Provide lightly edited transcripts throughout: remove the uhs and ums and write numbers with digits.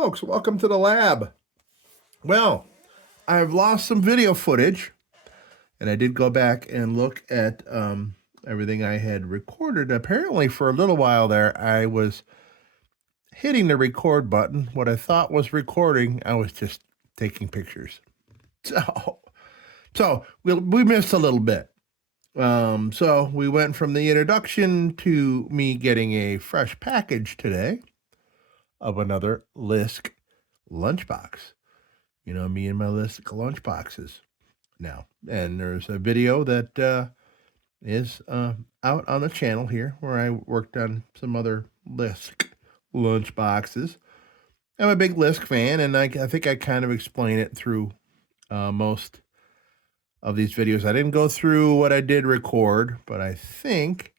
folks, welcome to the lab. Well, I've lost some video footage, and I did go back and look at everything I had recorded. Apparently, for a little while there, I was hitting the record button. What I thought was recording, I was just taking pictures. So we missed a little bit. So we went from the introduction to me getting a fresh package today of another Lisk lunchbox. You know, me and my Lisk lunchboxes now. And there's a video that is out on the channel here where I worked on some other Lisk lunchboxes. I'm a big Lisk fan, and I think I kind of explain it through most of these videos. I didn't go through what I did record, but I think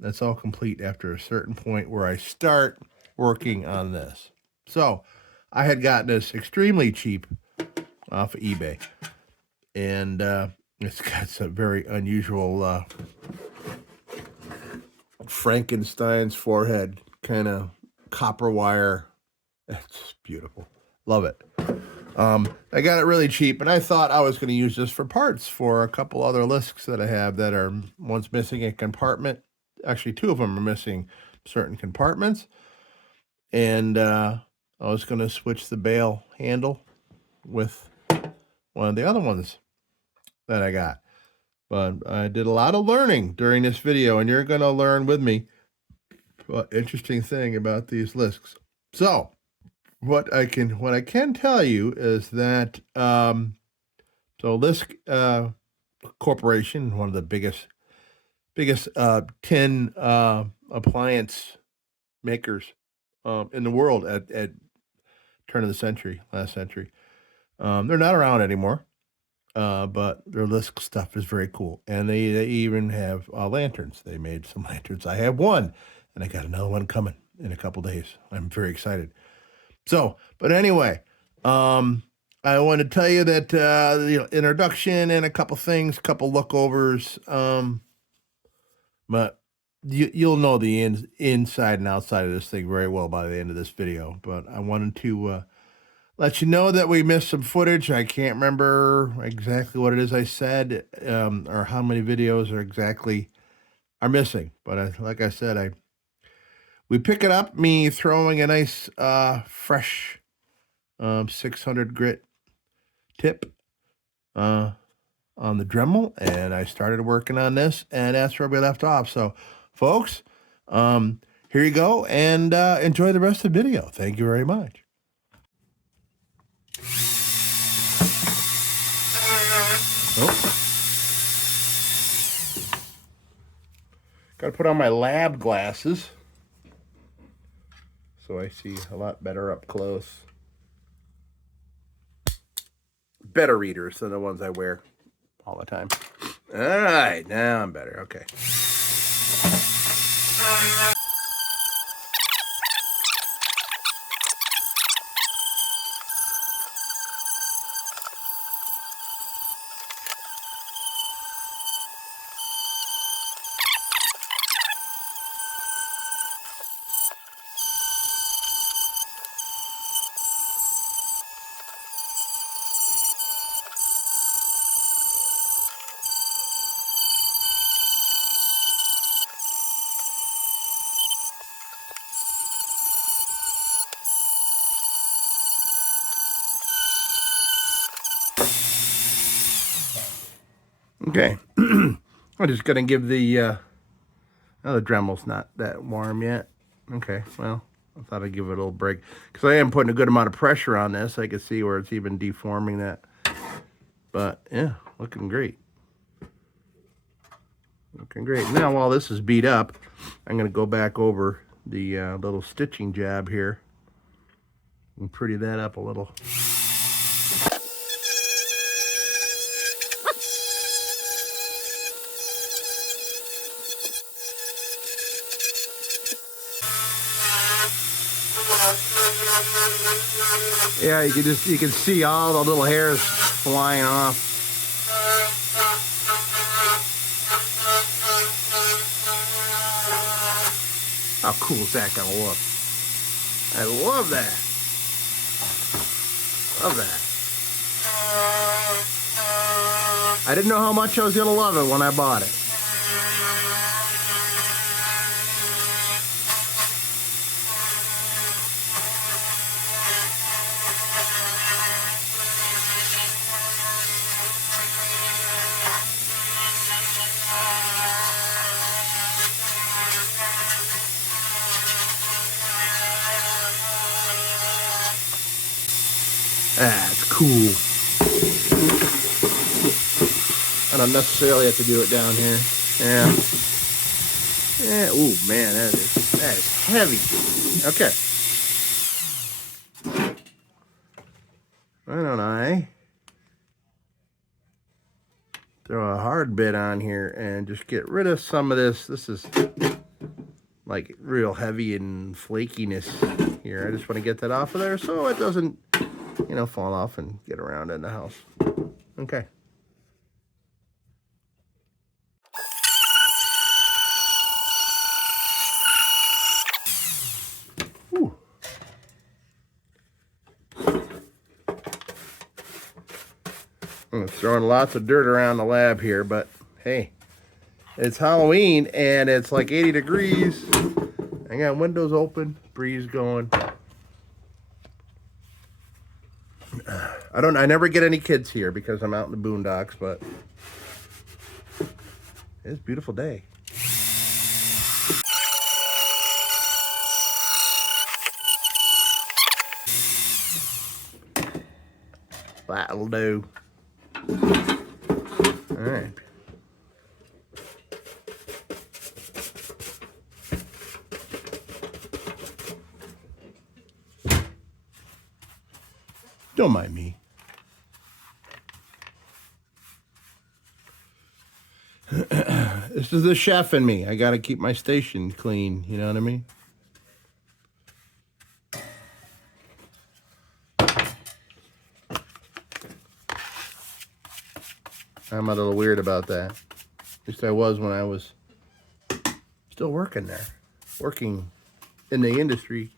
that's all complete after a certain point where I start working on this. So I had gotten this extremely cheap off of eBay, and it's got some very unusual Frankenstein's forehead kind of copper wire. It's beautiful. Love it. I got it really cheap, and I thought I was going to use this for parts for a couple other Lisks that I have that are, one's missing a compartment. Actually, two of them are missing certain compartments. And I was going to switch the bail handle with one of the other ones that I got. But I did a lot of learning during this video, and you're going to learn with me what interesting thing about these Lisks. So what I can tell you is that so Lisk Corporation, one of the biggest tin appliance makers in the world at turn of the century, last century. They're not around anymore, but their Lisk stuff is very cool, and they even have lanterns. They made some lanterns. I have one, and I got another one coming in a couple days. I'm very excited. So, but anyway, I want to tell you that, introduction and a couple things, couple lookovers, but you'll know the inside and outside of this thing very well by the end of this video. But I wanted to let you know that we missed some footage. I can't remember exactly what it is I said, or how many videos are missing. But like I said, we pick it up, me throwing a nice, fresh 600 grit tip on the Dremel, and I started working on this, and that's where we left off. So, folks, here you go, and enjoy the rest of the video. Thank you very much. Oh. Got to put on my lab glasses so I see a lot better up close. Better readers than the ones I wear all the time. All right, now I'm better. Okay. Okay, I'm just gonna give the Dremel's not that warm yet. Okay, well, I thought I'd give it a little break because I am putting a good amount of pressure on this. I can see where it's even deforming that. But yeah, looking great. Looking great. Now, while this is beat up, I'm gonna go back over the little stitching job here and pretty that up a little. Yeah, you can see all the little hairs flying off. How cool is that gonna look? I love that. Love that. I didn't know how much I was going to love it when I bought it. That's cool. I don't necessarily have to do it down here. Yeah. Yeah. Ooh, man, that is heavy. Okay. Why don't I throw a hard bit on here and just get rid of some of this. This is like real heavy and flakiness here. I just want to get that off of there so it doesn't, you know, fall off and get around in the house. Okay. Whew. I'm throwing lots of dirt around the lab here, but hey, it's Halloween and it's like 80 degrees. I got windows open, breeze going. I never get any kids here because I'm out in the boondocks, but it's a beautiful day. That'll do. All right. Don't mind me. This is the chef in me. I got to keep my station clean. You know what I mean? I'm a little weird about that. At least I was when I was still working there. Working in the industry.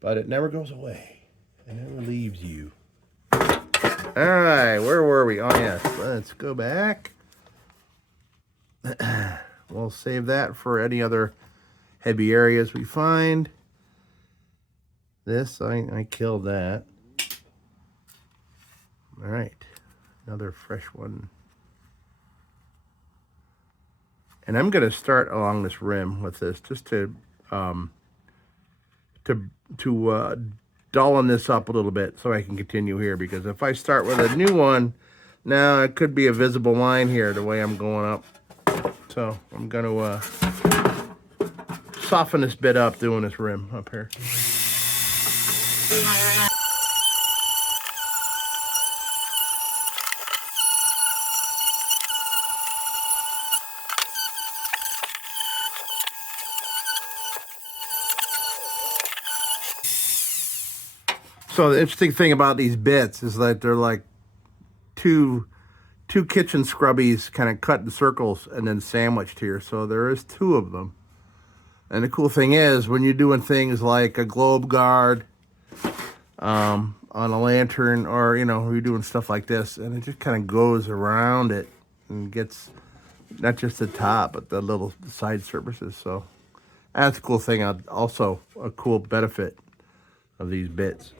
But it never goes away. It never leaves you. All right, where were we? Oh, yes. Let's go back. We'll save that for any other heavy areas we find. This, I killed that. All right, another fresh one. And I'm going to start along this rim with this just to dullen this up a little bit so I can continue here, because if I start with a new one, now it could be a visible line here the way I'm going up. So I'm going to soften this bit up doing this rim up here. So the interesting thing about these bits is that they're like two kitchen scrubbies kind of cut in circles and then sandwiched here. So there is two of them. And the cool thing is when you're doing things like a globe guard on a lantern, or, you know, you're doing stuff like this, and it just kind of goes around it and gets not just the top, but the little side surfaces. So that's a cool thing. Also a cool benefit of these bits.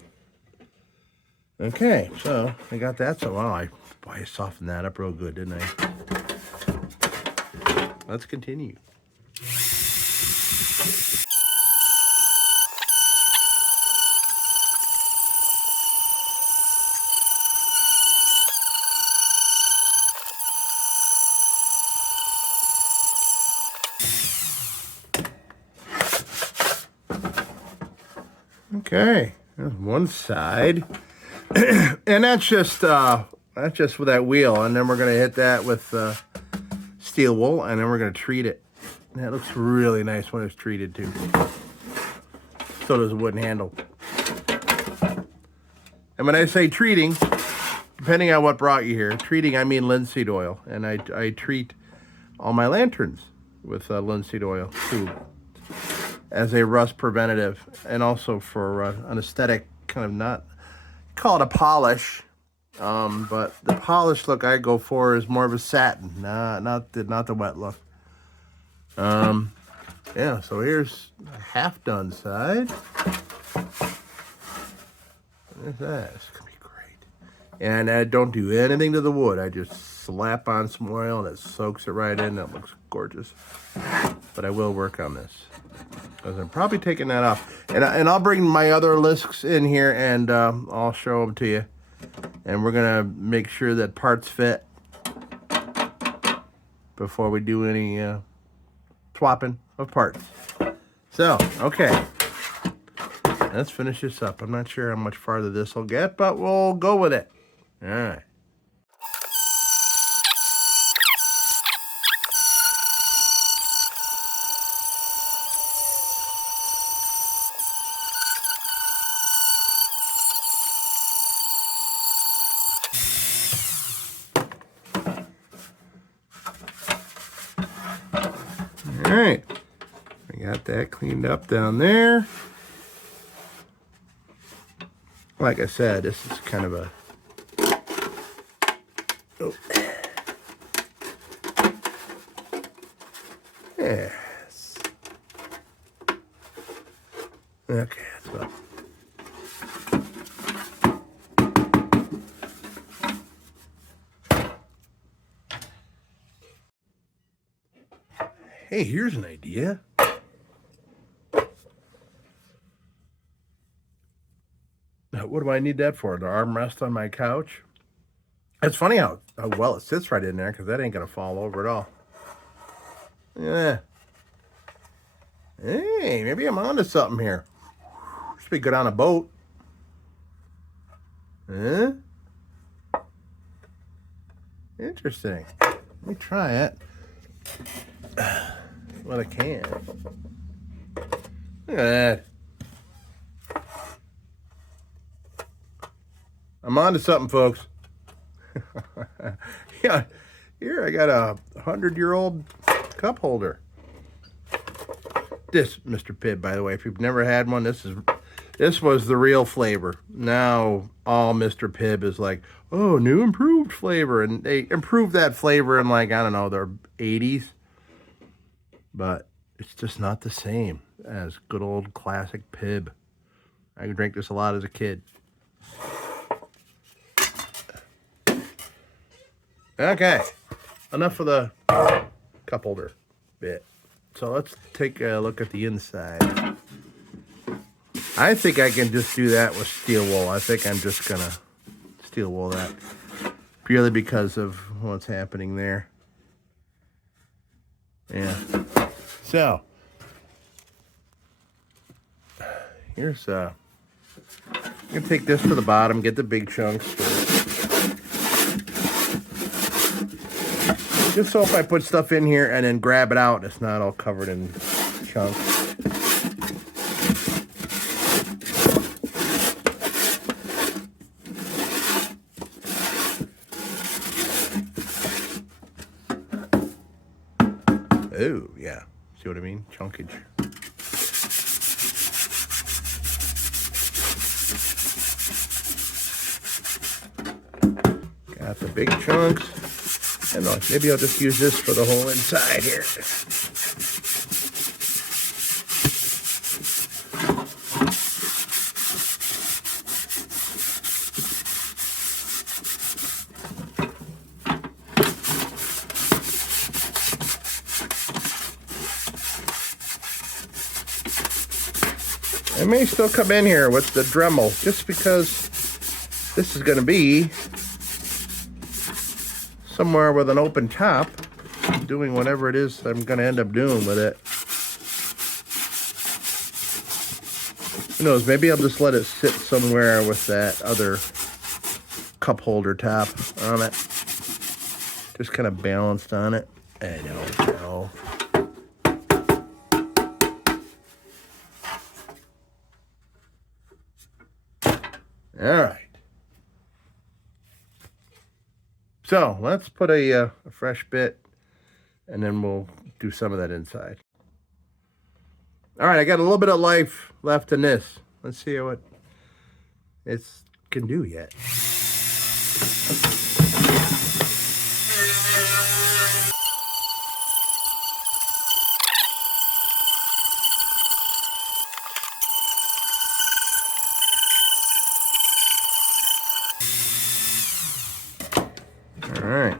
Okay, so I got that. So, wow, I softened that up real good, didn't I? Let's continue. Okay, there's one side. And that's just with that wheel, and then we're gonna hit that with steel wool, and then we're gonna treat it. And that looks really nice when it's treated too. So does a wooden handle. And when I say treating, depending on what brought you here, treating, I mean linseed oil, and I treat all my lanterns with linseed oil too. as a rust preventative, and also for an aesthetic kind of, not call it a polish, but the polish look I go for is more of a satin, not the wet look. Yeah, so here's a half done side. There's that. It's gonna be great. And I don't do anything to the wood. I just slap on some oil and it soaks it right in. That looks gorgeous. But I will work on this, because I'm probably taking that off. And I'll bring my other Lisks in here and I'll show them to you. And we're gonna make sure that parts fit before we do any swapping of parts. So, okay. Let's finish this up. I'm not sure how much farther this will get, but we'll go with it. All right. All right. I got that cleaned up down there. Like I said, this is kind of a... Oh. Yes. Okay, that's about... Hey, here's an idea. What do I need that for? The armrest on my couch? It's funny how well it sits right in there, because that ain't going to fall over at all. Yeah. Hey, maybe I'm onto something here. Should be good on a boat. Huh? Interesting. Let me try it. Well, I can. Look at that. I'm on to something, folks. Yeah, here I got a 100-year-old cup holder. This, Mr. Pibb, by the way, if you've never had one, this was the real flavor. Now all Mr. Pibb is like, oh, new improved flavor, and they improved that flavor in, like, I don't know, the 80s. But it's just not the same as good old classic Pibb. I could drink this a lot as a kid. Okay, enough of the cup holder bit. So let's take a look at the inside. I think I can just do that with steel wool. I think I'm just gonna steel wool that, purely because of what's happening there. Yeah. So here's I'm gonna take this to the bottom, get the big chunks first. Just so if I put stuff in here and then grab it out, it's not all covered in chunks. Oh, yeah. See what I mean? Chunkage. Got the big chunks. And maybe I'll just use this for the whole inside here. I may still come in here with the Dremel, just because this is going to be somewhere with an open top, doing whatever it is I'm going to end up doing with it. Who knows, maybe I'll just let it sit somewhere with that other cup holder top on it. Just kind of balanced on it. I don't know. All right. So let's put a fresh bit, and then we'll do some of that inside. All right, I got a little bit of life left in this. Let's see what it can do yet. All right.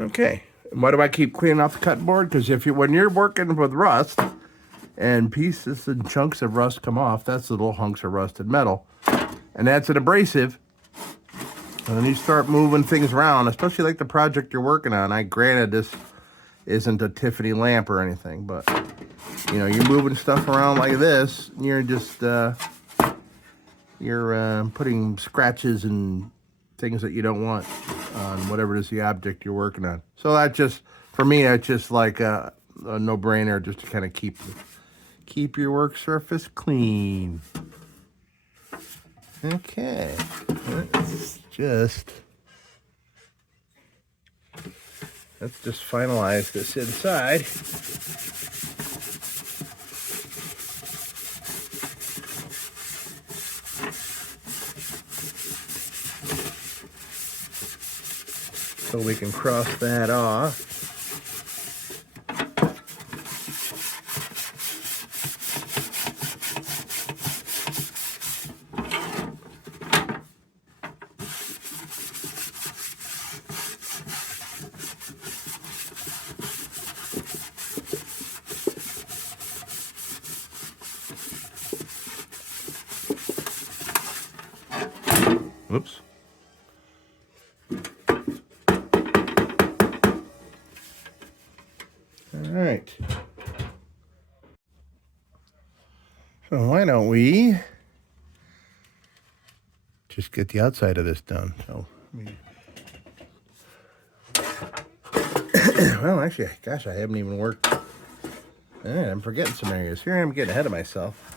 Okay. And why do I keep cleaning off the cutting board? Because when you're working with rust and pieces and chunks of rust come off, that's little hunks of rusted metal. And that's an abrasive. And then you start moving things around, especially like the project you're working on. Granted, this isn't a Tiffany lamp or anything, but you're moving stuff around like this, and you're just putting scratches and things that you don't want on whatever it is the object you're working on. So that just, for me, that's just like a no-brainer, just to kind of keep your work surface clean. Okay, let's just finalize this inside. So we can cross that off. Whoops. All right. So why don't we just get the outside of this done? So, well, actually, gosh, I haven't even worked. I'm forgetting some areas. Here I'm getting ahead of myself.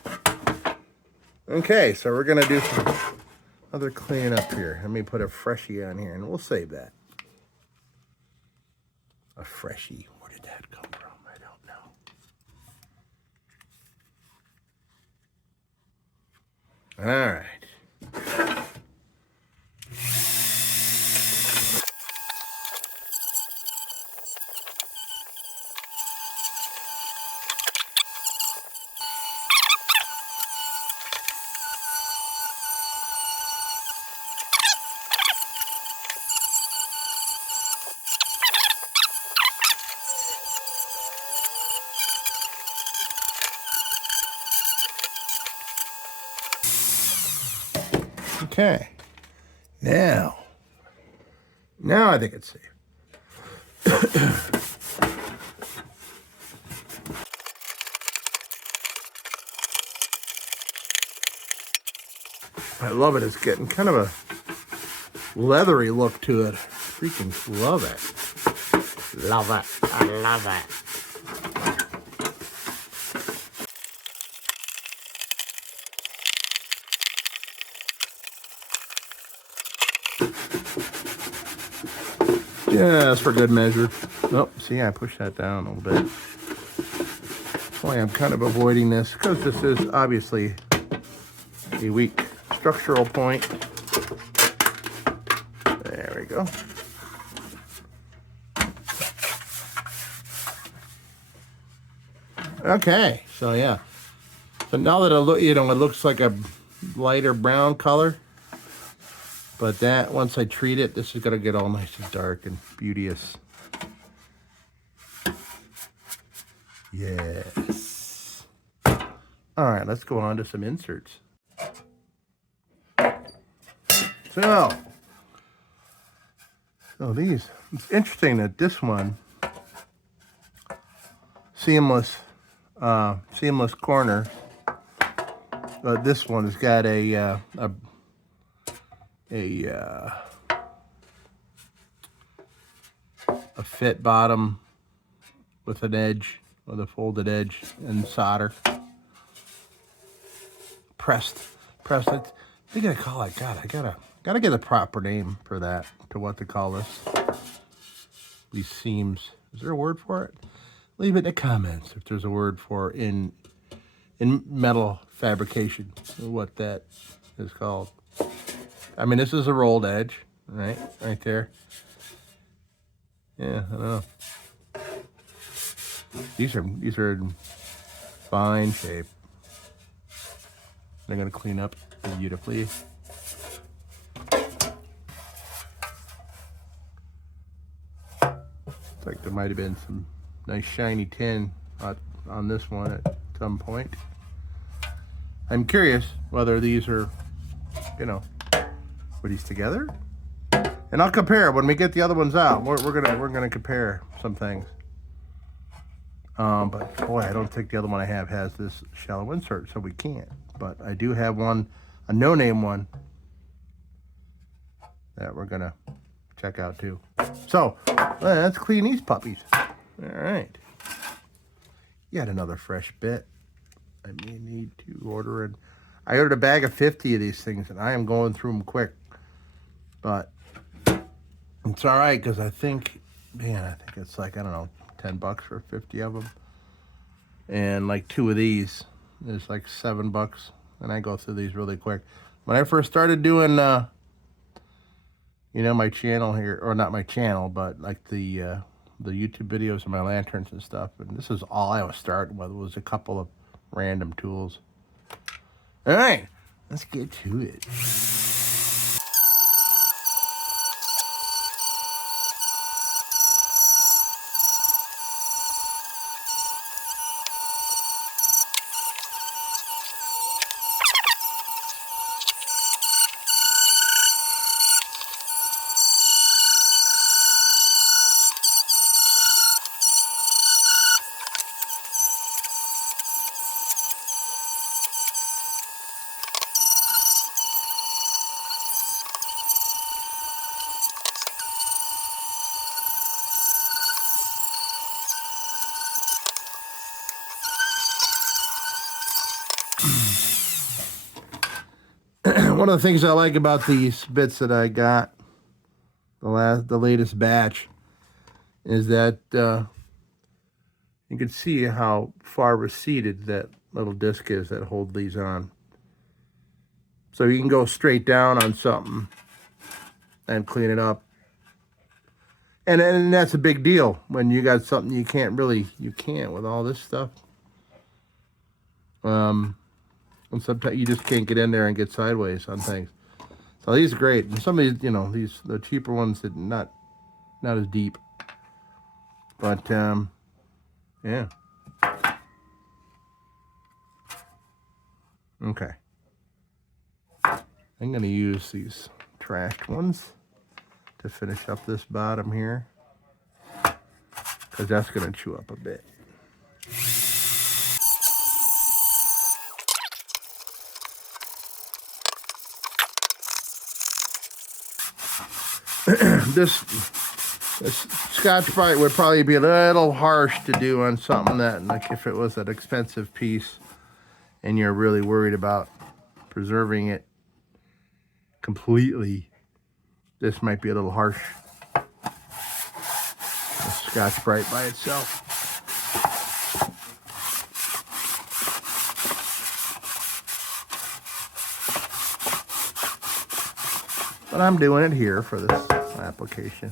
Okay, so we're going to do some other cleaning up here. Let me put a freshie on here, and we'll save that. A freshie. Where did that come from? I don't know. All right. Okay. Now I think it's safe. I love it. It's getting kind of a leathery look to it. Freaking love it. Love it. I love it. Just for good measure. Oh, see, I pushed that down a little bit. That's why I'm kind of avoiding this, because this is obviously a weak structural point. There we go. Okay, so yeah. So now that it looks like a lighter brown color. But that, once I treat it, this is going to get all nice and dark and beauteous. Yes. All right, let's go on to some inserts. So these, it's interesting that this one, seamless corner, but this one has got a fit bottom with an edge, with a folded edge and solder. Pressed. It. What do I call it? God, I gotta get a proper name for that. To what to call this? These seams. Is there a word for it? Leave it in the comments if there's a word for in metal fabrication what that is called. I mean, this is a rolled edge, right there. Yeah, I don't know. These are in fine shape. They're gonna clean up beautifully. Looks like there might have been some nice shiny tin on this one at some point. I'm curious whether these are, were these together? And I'll compare when we get the other ones out. We're gonna compare some things. But boy, I don't think the other one I have has this shallow insert, so we can't. But I do have one, a no-name one, that we're gonna check out too. So let's clean these puppies. All right. Yet another fresh bit. I may need to order it. I ordered a bag of 50 of these things, and I am going through them quick. But it's all right because I think it's like, I don't know, $10 for 50 of them. And like 2 of these is like $7. And I go through these really quick. When I first started doing, my channel here, or not my channel, but like the YouTube videos of my lanterns and stuff. And this is all I was starting with, was a couple of random tools. All right, let's get to it. One of the things I like about these bits that I got, the latest batch, is that you can see how far receded that little disc is that holds these on. So you can go straight down on something and clean it up. And that's a big deal when you got something you can't with all this stuff. And sometimes you just can't get in there and get sideways on things. So these are great. And some of these, the cheaper ones, that not as deep. But yeah. Okay. I'm gonna use these trashed ones to finish up this bottom here, because that's gonna chew up a bit. This Scotch-Brite would probably be a little harsh to do on something that, like if it was an expensive piece and you're really worried about preserving it completely, this might be a little harsh. Scotch-Brite by itself. But I'm doing it here for this application.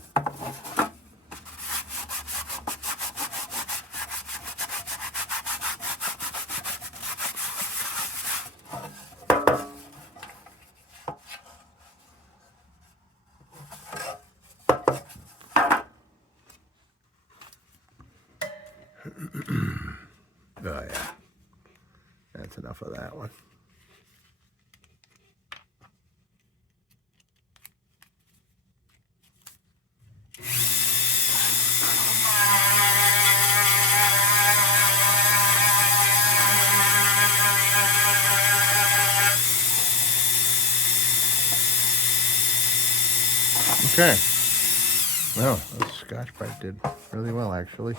Oh yeah, that's enough of that one. Okay. Well, that Scotch-Brite did really well, actually.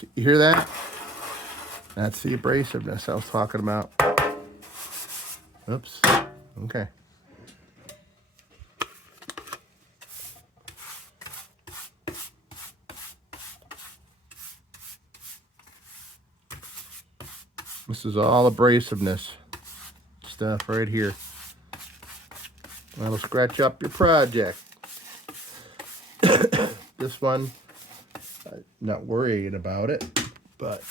You hear that? That's the abrasiveness I was talking about. Oops. Okay. This is all abrasiveness stuff right here. That'll scratch up your project. This one, I'm not worried about it, but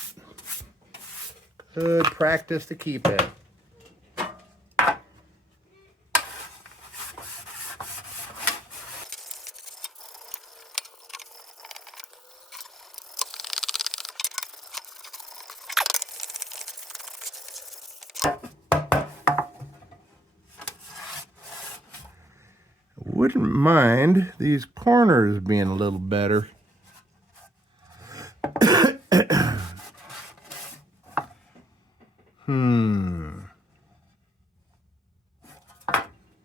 good practice to keep it. Wouldn't mind these corners being a little better.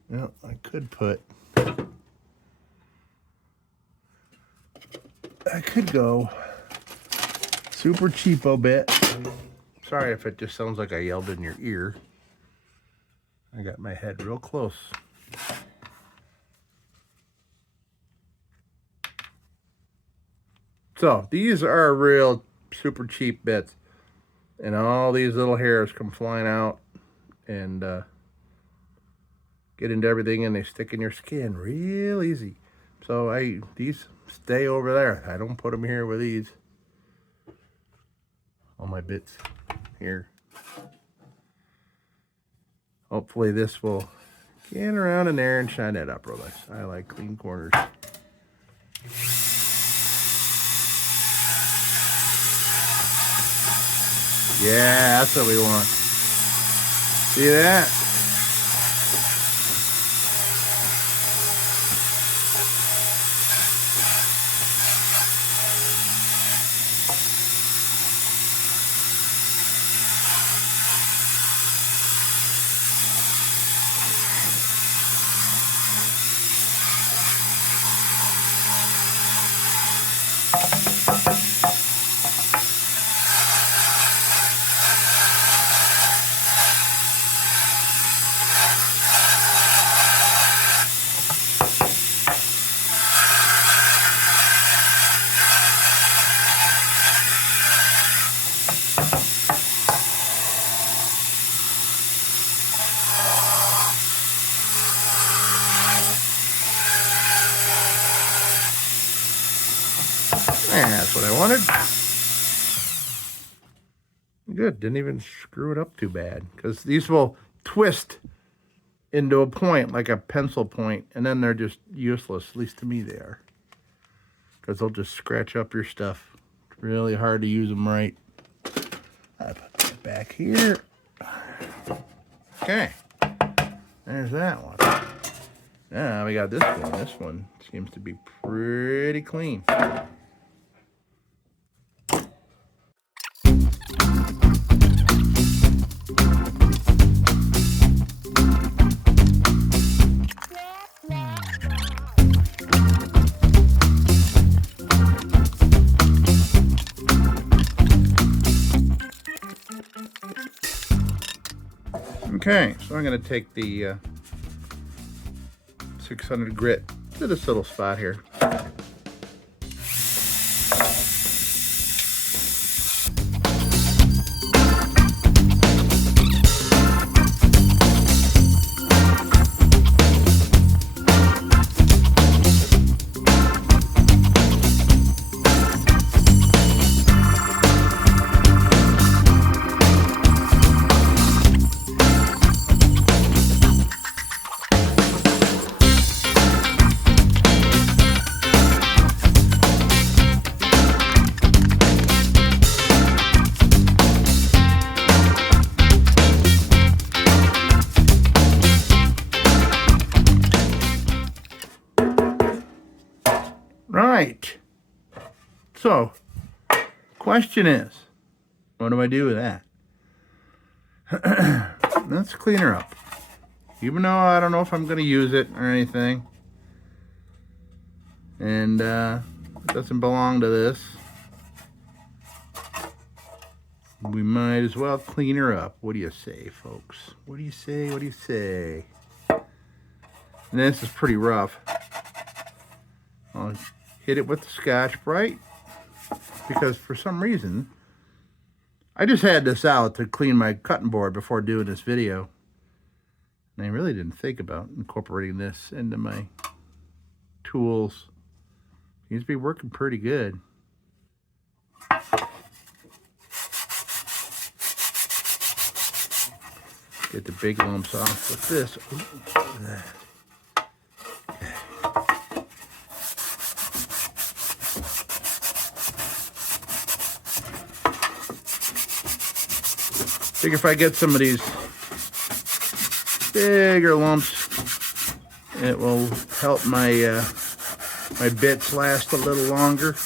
Well, I could go super cheapo bit. Sorry if it just sounds like I yelled in your ear. I got my head real close. So these are real super cheap bits, and all these little hairs come flying out and get into everything, and they stick in your skin real easy. So these stay over there. I don't put them here with these. All my bits here. Hopefully this will get around in there and shine that up real nice. I like clean corners. Yeah, that's what we want. See that? And that's what I wanted. Good, didn't even screw it up too bad, because these will twist into a point, like a pencil point, and then they're just useless. At least to me they are, because they'll just scratch up your stuff. It's really hard to use them right. I put that back here. Okay, there's that one. Now we got this one. This one seems to be pretty clean. Okay, so I'm going to take the 600 grit to this little spot here. Right. So, question is, what do I do with that? Let's clean her up. Even though I don't know if I'm going to use it or anything. And it doesn't belong to this. we might as well clean her up. What do you say, folks? What do you say? What do you say? And this is pretty rough. I'll hit it with the Scotch-Brite because for some reason, I just had this out to clean my cutting board before doing this video. And I really didn't think about incorporating this into my tools. Seems to be working pretty good. Get the big lumps off with this. Okay. Figure if I get some of these bigger lumps, it will help my my bits last a little longer.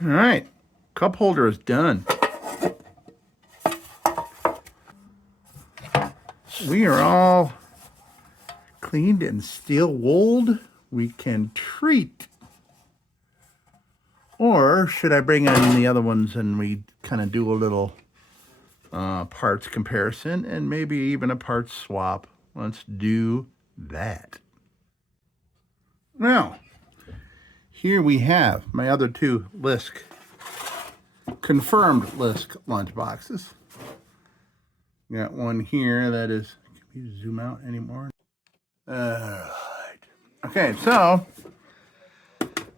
All right, cup holder is done. We are all cleaned and steel wooled. We can treat. Or should I bring in the other ones and we kind of do a little parts comparison and maybe even a parts swap? Let's do that. Now, here we have my other two Lisk, confirmed Lisk lunch boxes. Got one here that is, can you zoom out anymore? All right. Okay, so,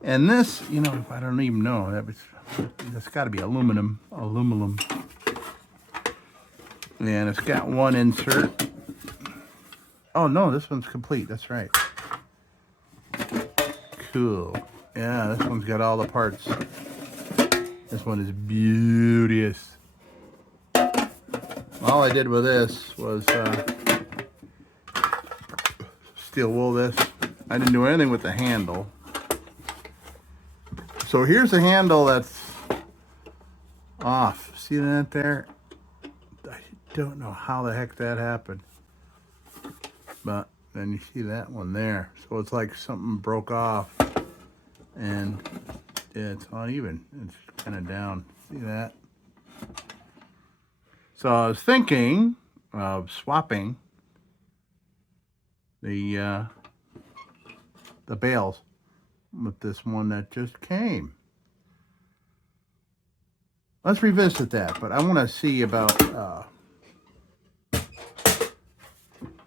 and this, you know, I don't even know, that's got to be aluminum. And it's got one insert. Oh no, this one's complete, that's right. Cool. Yeah, this one's got all the parts. This one is beauteous. All I did with this was steel wool this. I didn't do anything with the handle. So here's the handle that's off. See that there? I don't know how the heck that happened. But then you see that one there. So it's like something broke off. And it's uneven. It's kind of down. See that? So I was thinking of swapping the bales with this one that just came. Let's revisit that, but I want to see about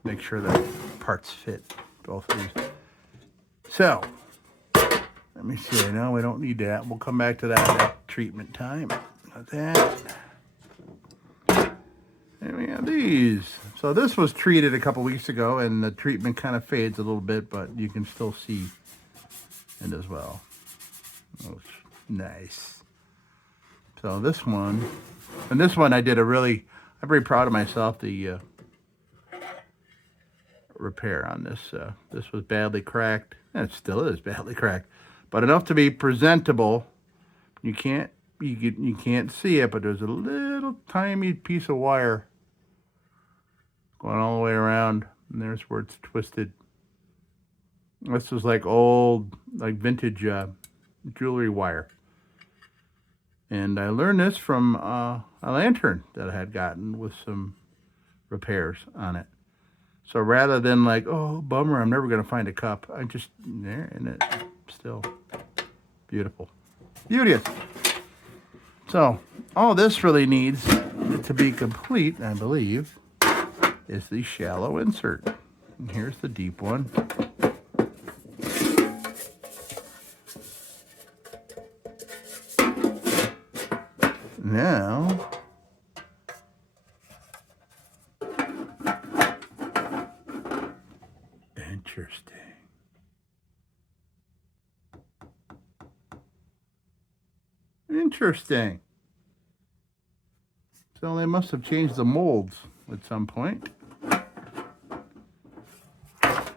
make sure that parts fit both of these. So Let me see. No, we don't need that. We'll come back to that at treatment time. Got that. And we have these. So this was treated a couple weeks ago, and the treatment kind of fades a little bit, but you can still see it as well. Oh, nice. So this one, and this one I did I'm very proud of myself, the repair on this. This was badly cracked, and it still is badly cracked, but enough to be presentable. You can't see it, but there's a little tiny piece of wire going all the way around, and there's where it's twisted. This was like old, like vintage jewelry wire. And I learned this from a lantern that I had gotten with some repairs on it. So rather than like, oh, bummer, I'm never going to find a cup, I just, there, and it's still beautiful. Beauteous. So all this really needs to be complete, I believe, is the shallow insert. And here's the deep one. Now, interesting. Interesting. So they must have changed the molds at some point. Let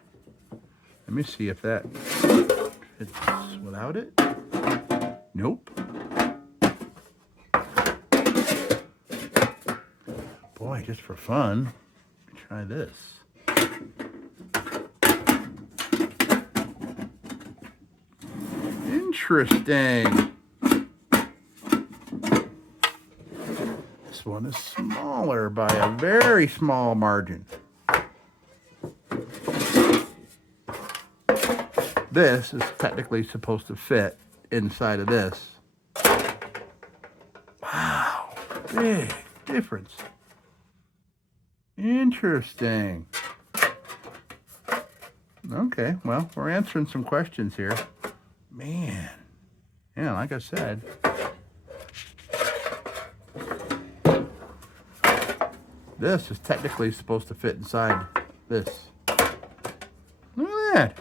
me see if that fits without it. Nope. Boy, just for fun, try this. Interesting. This one is smaller by a very small margin. This is technically supposed to fit inside of this. Wow, big difference. Interesting. Okay, well, we're answering some questions here. Man, yeah, like I said, this is technically supposed to fit inside this. Look at that.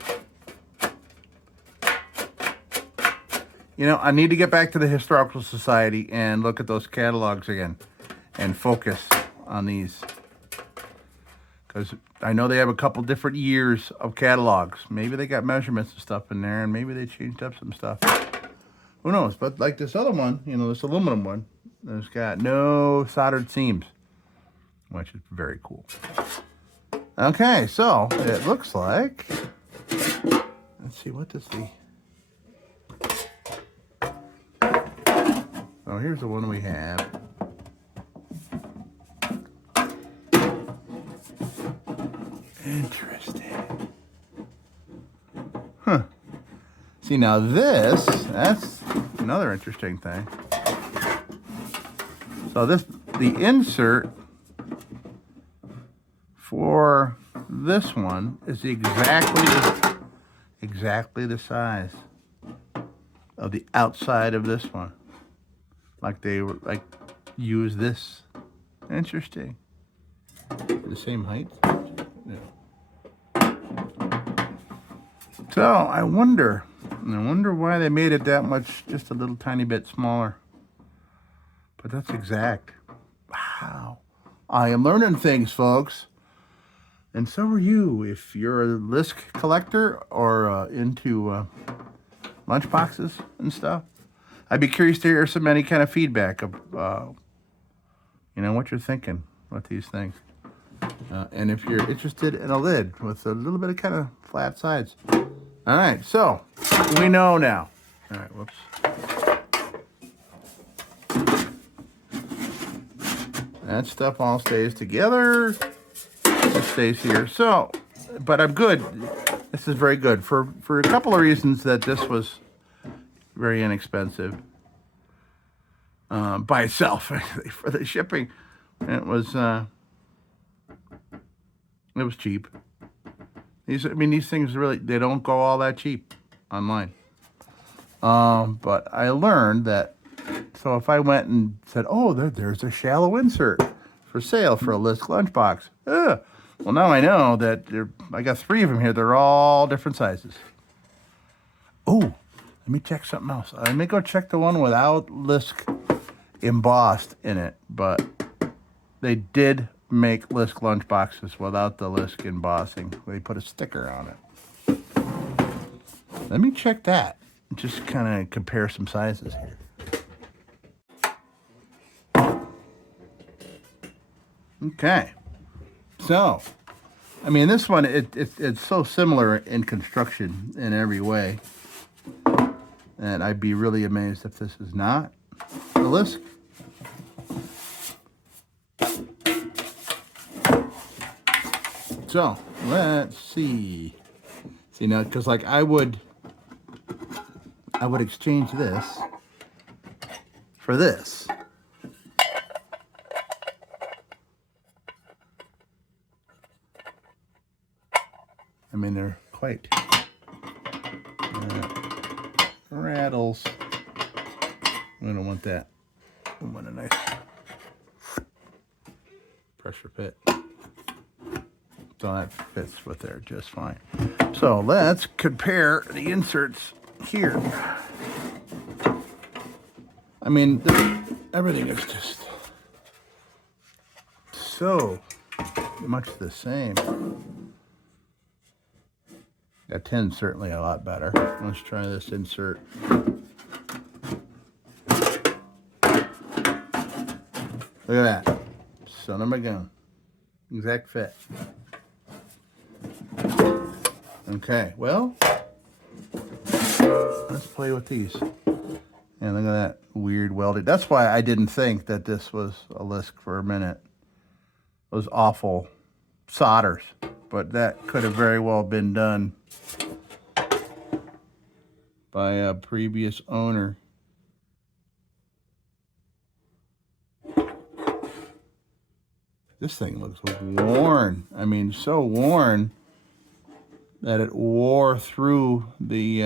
You know, I need to get back to the Historical Society and look at those catalogs again and focus on these. Because I know they have a couple different years of catalogs. Maybe they got measurements and stuff in there, and maybe they changed up some stuff. Who knows? But like this other one, you know, this aluminum one, it's got no soldered seams, which is very cool. Okay, so it looks like, let's see, what does the... Oh, here's the one we have. Interesting. Huh. See, now that's another interesting thing. So the insert for this one is exactly the size of the outside of this one. Like they were use this. Interesting. The same height. Yeah. So I wonder why they made it that much, just a little tiny bit smaller. But that's exact. Wow. I am learning things, folks. And so are you. If you're a Lisk collector or into lunchboxes and stuff, I'd be curious to hear any kind of feedback of, you know, what you're thinking with these things. And if you're interested in a lid with a little bit of kind of flat sides. All right, so we know now. All right, whoops. That stuff all stays together. It stays here. So, but I'm good. This is very good for a couple of reasons that this was very inexpensive by itself. Actually, for the shipping, it was cheap. These things really, they don't go all that cheap online. But I learned that, so if I went and said, oh, there's a shallow insert for sale for a Lisk lunchbox. Well, now I know that I got 3 of them here. They're all different sizes. Oh, let me check something else. Let me go check the one without Lisk embossed in it. But they did make Lisk lunchboxes without the Lisk embossing. They put a sticker on it. Let me check that. Just kind of compare some sizes here. Okay. So, I mean, this one, it's so similar in construction in every way. And I'd be really amazed if this is not a Lisk. So, let's see. See, now, because like I would exchange this for this. I mean, they're quite rattles. I don't want that. I want a nice pressure fit. So that fits with there just fine. So let's compare the inserts here. I mean, everything is just so much the same. That 10's certainly a lot better. Let's try this insert. Look at that. Son of a gun. Exact fit. Okay, well, let's play with these. And look at that weird welding. That's why I didn't think that this was a Lisk for a minute. Those awful solders. But that could have very well been done by a previous owner. This thing looks worn. I mean, so worn that it wore through the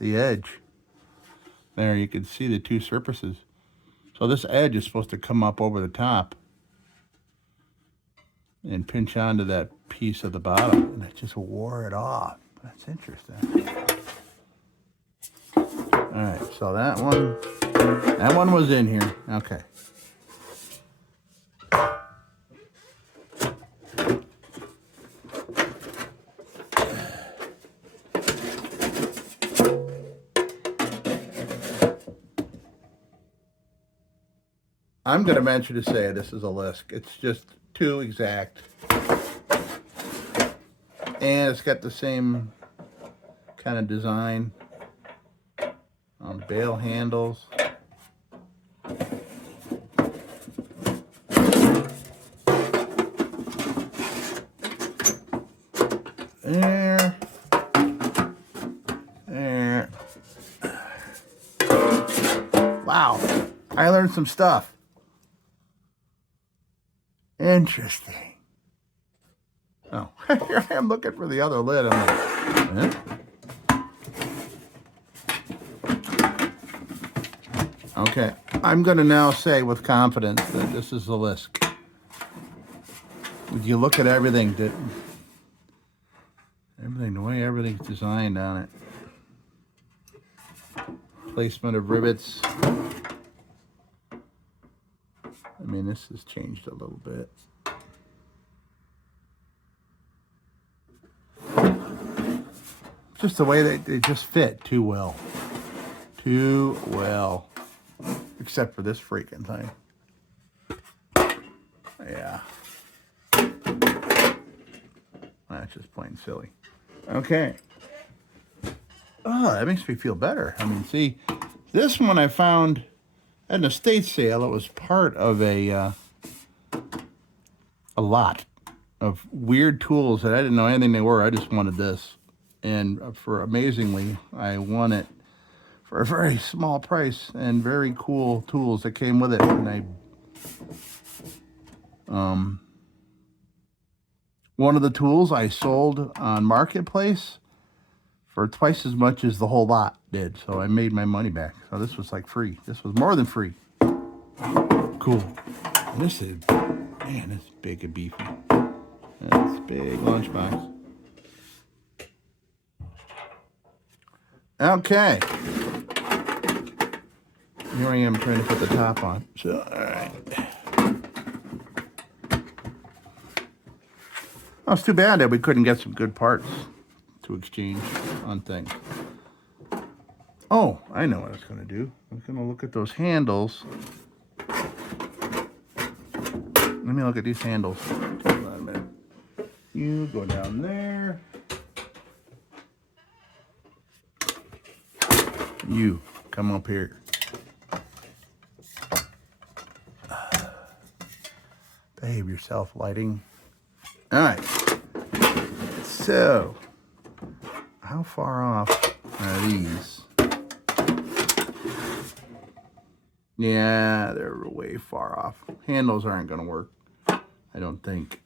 edge. There, you can see the 2 surfaces. So this edge is supposed to come up over the top and pinch onto that piece of the bottom, and it just wore it off. That's interesting. All right, so that one was in here. Okay. I'm going to venture to say this is a Lisk. It's just too exact. And it's got the same kind of design on bail handles. There. There. Wow. I learned some stuff. Interesting. Oh, here I am looking for the other lid. I'm like, Okay, I'm going to now say with confidence that this is a Lisk. Would you look at everything, the way everything's designed on it. Placement of rivets. I mean, this has changed a little bit. Just the way they just fit too well. Too well. Except for this freaking thing. Yeah. That's just plain silly. Okay. Oh, that makes me feel better. I mean, see, this one I found at an estate sale. It was part of a lot of weird tools that I didn't know anything they were. I just wanted this. And for amazingly, I won it for a very small price and very cool tools that came with it. And one of the tools I sold on Marketplace for twice as much as the whole lot did. So I made my money back. So this was like free. This was more than free. Cool. And this is, man, this is big and beefy. That's a big lunchbox. Okay. Here I am trying to put the top on. So, all right. Oh, it's too bad that we couldn't get some good parts to exchange on things. Oh, I know what I was going to do. I was going to look at those handles. Let me look at these handles. Hold on a minute. You go down there. You come up here. Behave yourself, lighting. All right. So, how far off are these? Yeah, they're way far off. Handles aren't going to work, I don't think.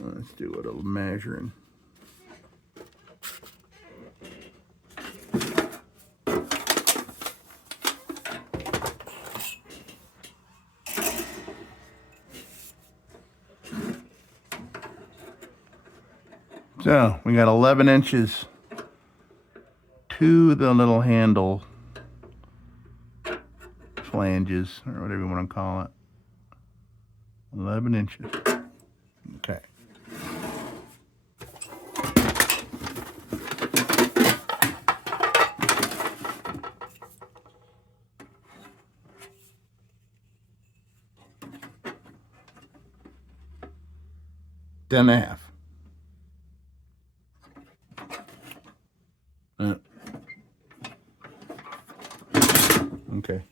Let's do a little measuring. So we got 11 inches to the little handle flanges, or whatever you want to call it. 11 inches. Okay. Ten and a half. Okay.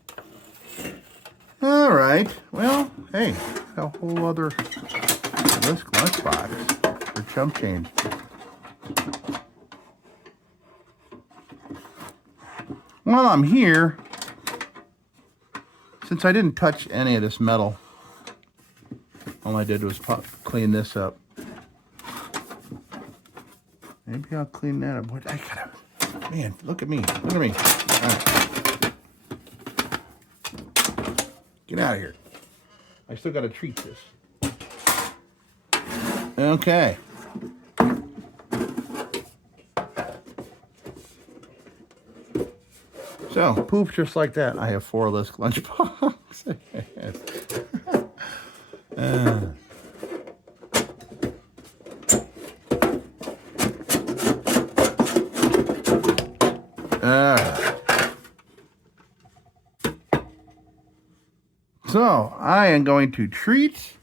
All right. Well, hey, a whole other Lisk lunchbox for chump change. While I'm here, since I didn't touch any of this metal, all I did was clean this up. Maybe I'll clean that up. What I gotta, man, look at me. Look at me. All right. Get out of here. I still gotta treat this. Okay. So, poof, just like that. I have 4 Lisk lunchbox. So, I am going to treat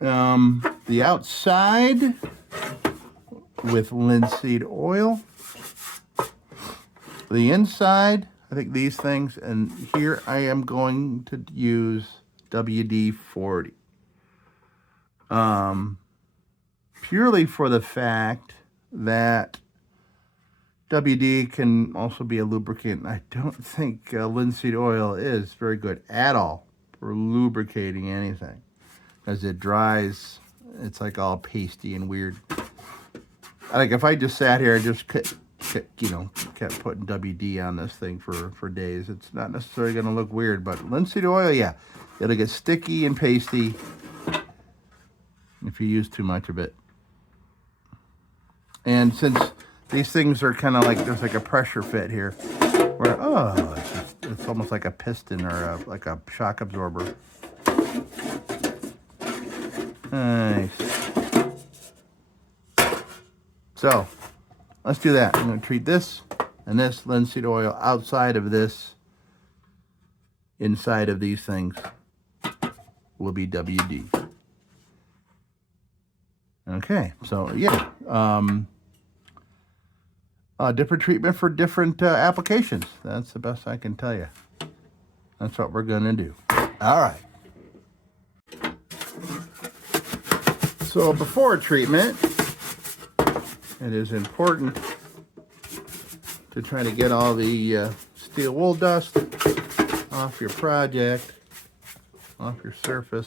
the outside with linseed oil. The inside, I think these things, and here I am going to use WD-40. Purely for the fact that WD can also be a lubricant. I don't think linseed oil is very good at all for lubricating anything, as it dries. It's like all pasty and weird. Like if I just sat here and just kept putting WD on this thing for days, it's not necessarily going to look weird. But linseed oil, yeah, it'll get sticky and pasty if you use too much of it. And since these things are kind of like, there's like a pressure fit here, where, it's almost like a piston or like a shock absorber. Nice. So, let's do that. I'm going to treat this and this linseed oil outside of this. Inside of these things will be WD. Okay, so yeah. Different treatment for different applications. That's the best I can tell you. That's what we're going to do. All right. So before treatment, it is important to try to get all the steel wool dust off your project. off your surface,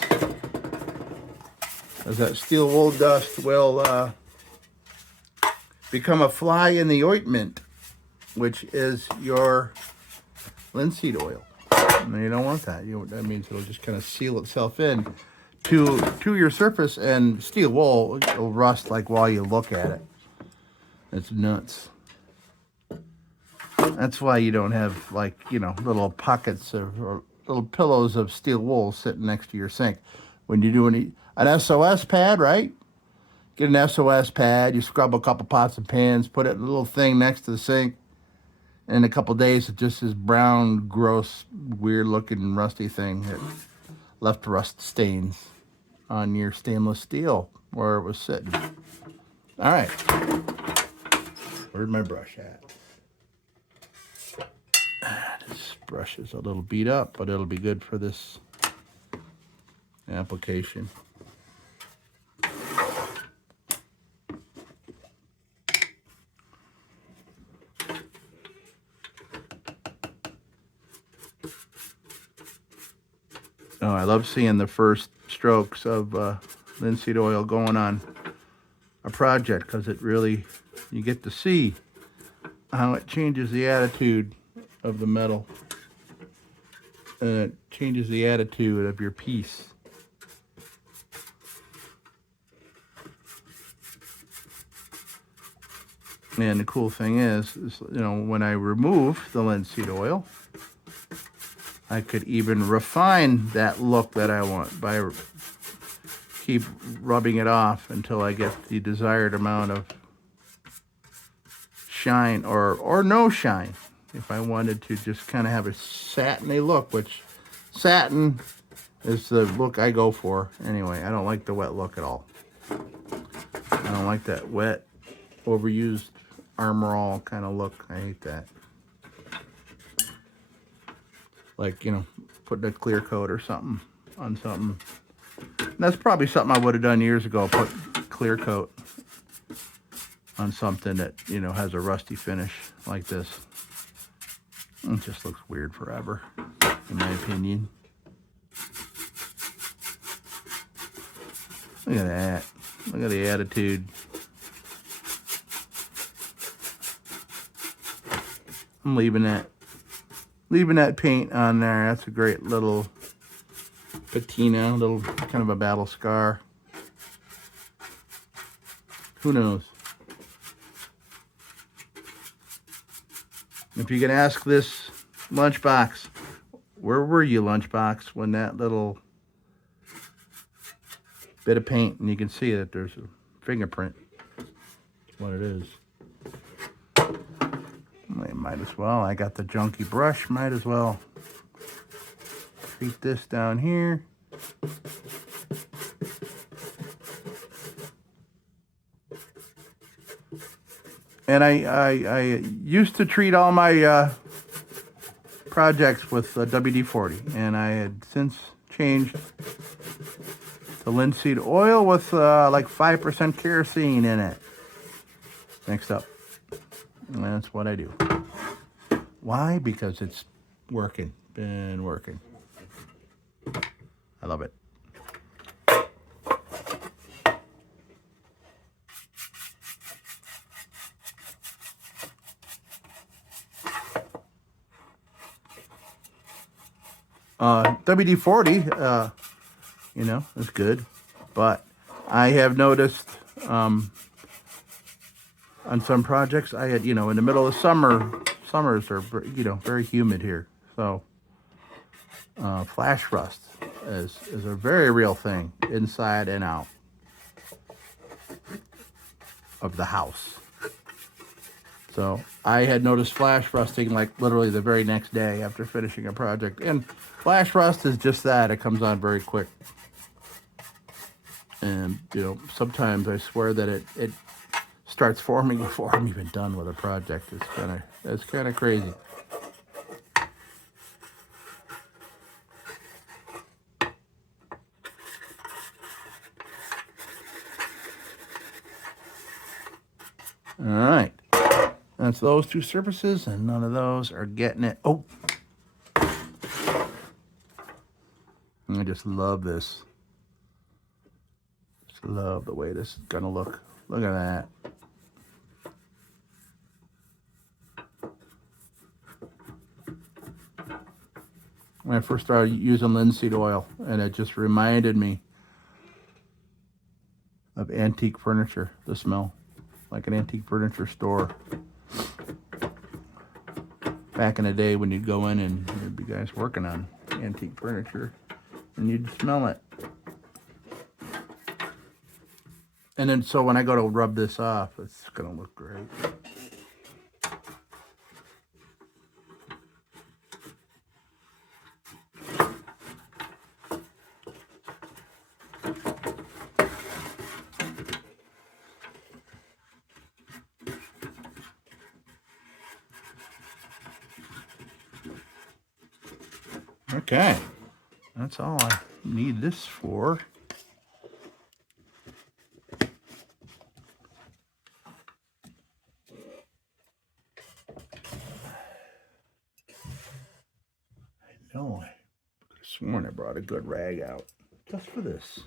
as that steel wool dust will become a fly in the ointment, which is your linseed oil. And you don't want that. That means it'll just kind of seal itself in to your surface, and steel wool will rust like while you look at it. It's nuts. That's why you don't have, like, little pockets or little pillows of steel wool sitting next to your sink. When you do an SOS pad, right? Get an SOS pad, you scrub a couple pots and pans, put it in a little thing next to the sink, and in a couple days it's just this brown, gross, weird-looking, rusty thing that left rust stains on your stainless steel where it was sitting. All right. Where'd my brush at? This brush is a little beat up, but it'll be good for this application. Oh, I love seeing the first strokes of linseed oil going on a project, because it really, you get to see how it changes the attitude of the metal, and it changes the attitude of your piece. And the cool thing is when I remove the linseed oil, I could even refine that look that I want by keep rubbing it off until I get the desired amount of shine or no shine. If I wanted to just kind of have a satiny look, which satin is the look I go for anyway. I don't like the wet look at all. I don't like that wet, overused Armor All kind of look. I hate that. Like, putting a clear coat or something on something. And that's probably something I would have done years ago, put clear coat on something that, has a rusty finish like this. It just looks weird forever, in my opinion. Look at that. Look at the attitude. I'm leaving that paint on there. That's a great little patina, little kind of a battle scar. Who knows? If you can ask this lunchbox, where were you, lunchbox, when that little bit of paint, and you can see that there's a fingerprint. That's what it is. Might as well. I got the junky brush. Might as well treat this down here. And I used to treat all my projects with WD-40, and I had since changed to linseed oil with like 5% kerosene in it. Mixed up. And that's what I do. Why? Because it's working. Been working. I love it. WD-40, is good, but I have noticed on some projects I had, in the middle of summers are, very humid here, so flash rust is a very real thing inside and out of the house. So I had noticed flash rusting like literally the very next day after finishing a project. And flash rust is just that. It comes on very quick. And, sometimes I swear that it starts forming before I'm even done with a project. It's kind of crazy. All right. That's those two surfaces, and none of those are getting it. Oh. All I just love this. Just love the way this is gonna look. Look at that. When I first started using linseed oil, and it just reminded me of antique furniture, the smell, like an antique furniture store. Back in the day when you'd go in and there'd be guys working on antique furniture, and you'd smell it. And then so when I go to rub this off, it's gonna look great. Okay, that's all I need this for. I know, I could have sworn I brought a good rag out just for this.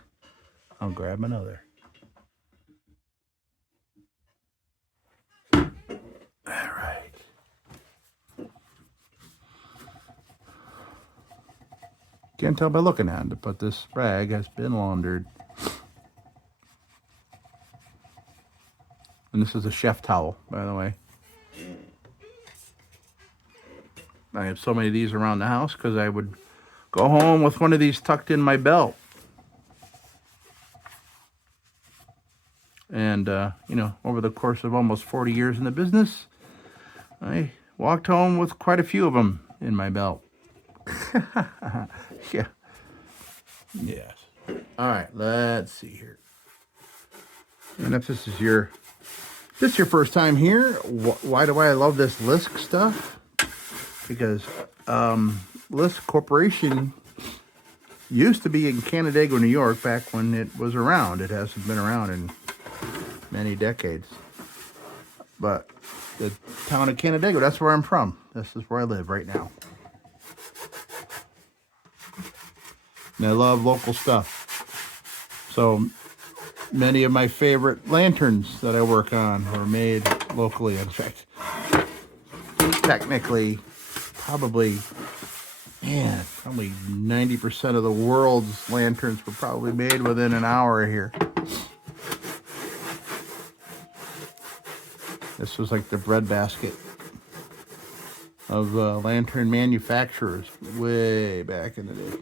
I'll grab another. All right. Can't tell by looking at it, but this rag has been laundered. And this is a chef towel, by the way. I have so many of these around the house because I would go home with one of these tucked in my belt. And, you know, over the course of almost 40 years in the business, I walked home with quite a few of them in my belt. Yeah. Yes. All right, let's see here. And if this is your first time here, why do I love this Lisk stuff? Because Lisk Corporation used to be in Canandaigua, New York, back when it was around. It hasn't been around in many decades. But the town of Canandaigua, that's where I'm from. This is where I live right now. And I love local stuff. So many of my favorite lanterns that I work on were made locally. In fact, technically, probably 90% of the world's lanterns were probably made within an hour here. This was like the breadbasket of lantern manufacturers way back in the day.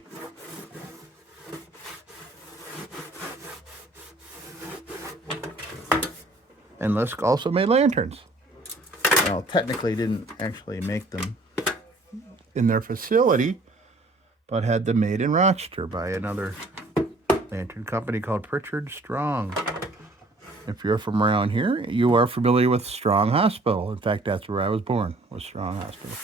And Lisk also made lanterns. Well, technically didn't actually make them in their facility, but had them made in Rochester by another lantern company called Pritchard Strong. If you're from around here, you are familiar with Strong Hospital. In fact, that's where I was born, was Strong Hospital.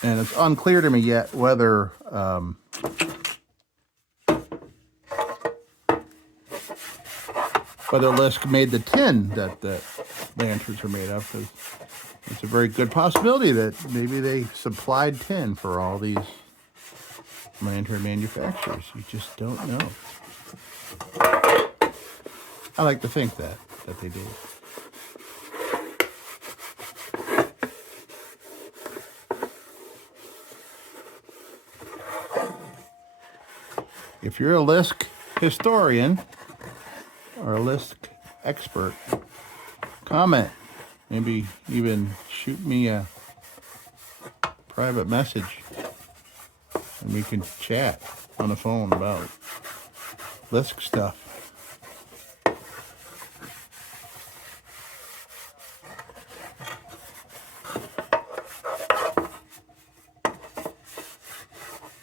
And it's unclear to me yet whether Lisk made the tin that the lanterns are made of. Because it's a very good possibility that maybe they supplied tin for all these lantern manufacturers. You just don't know. I like to think that they did. If you're a Lisk historian or a Lisk expert, comment. Maybe even shoot me a private message and we can chat on the phone about Lisk stuff.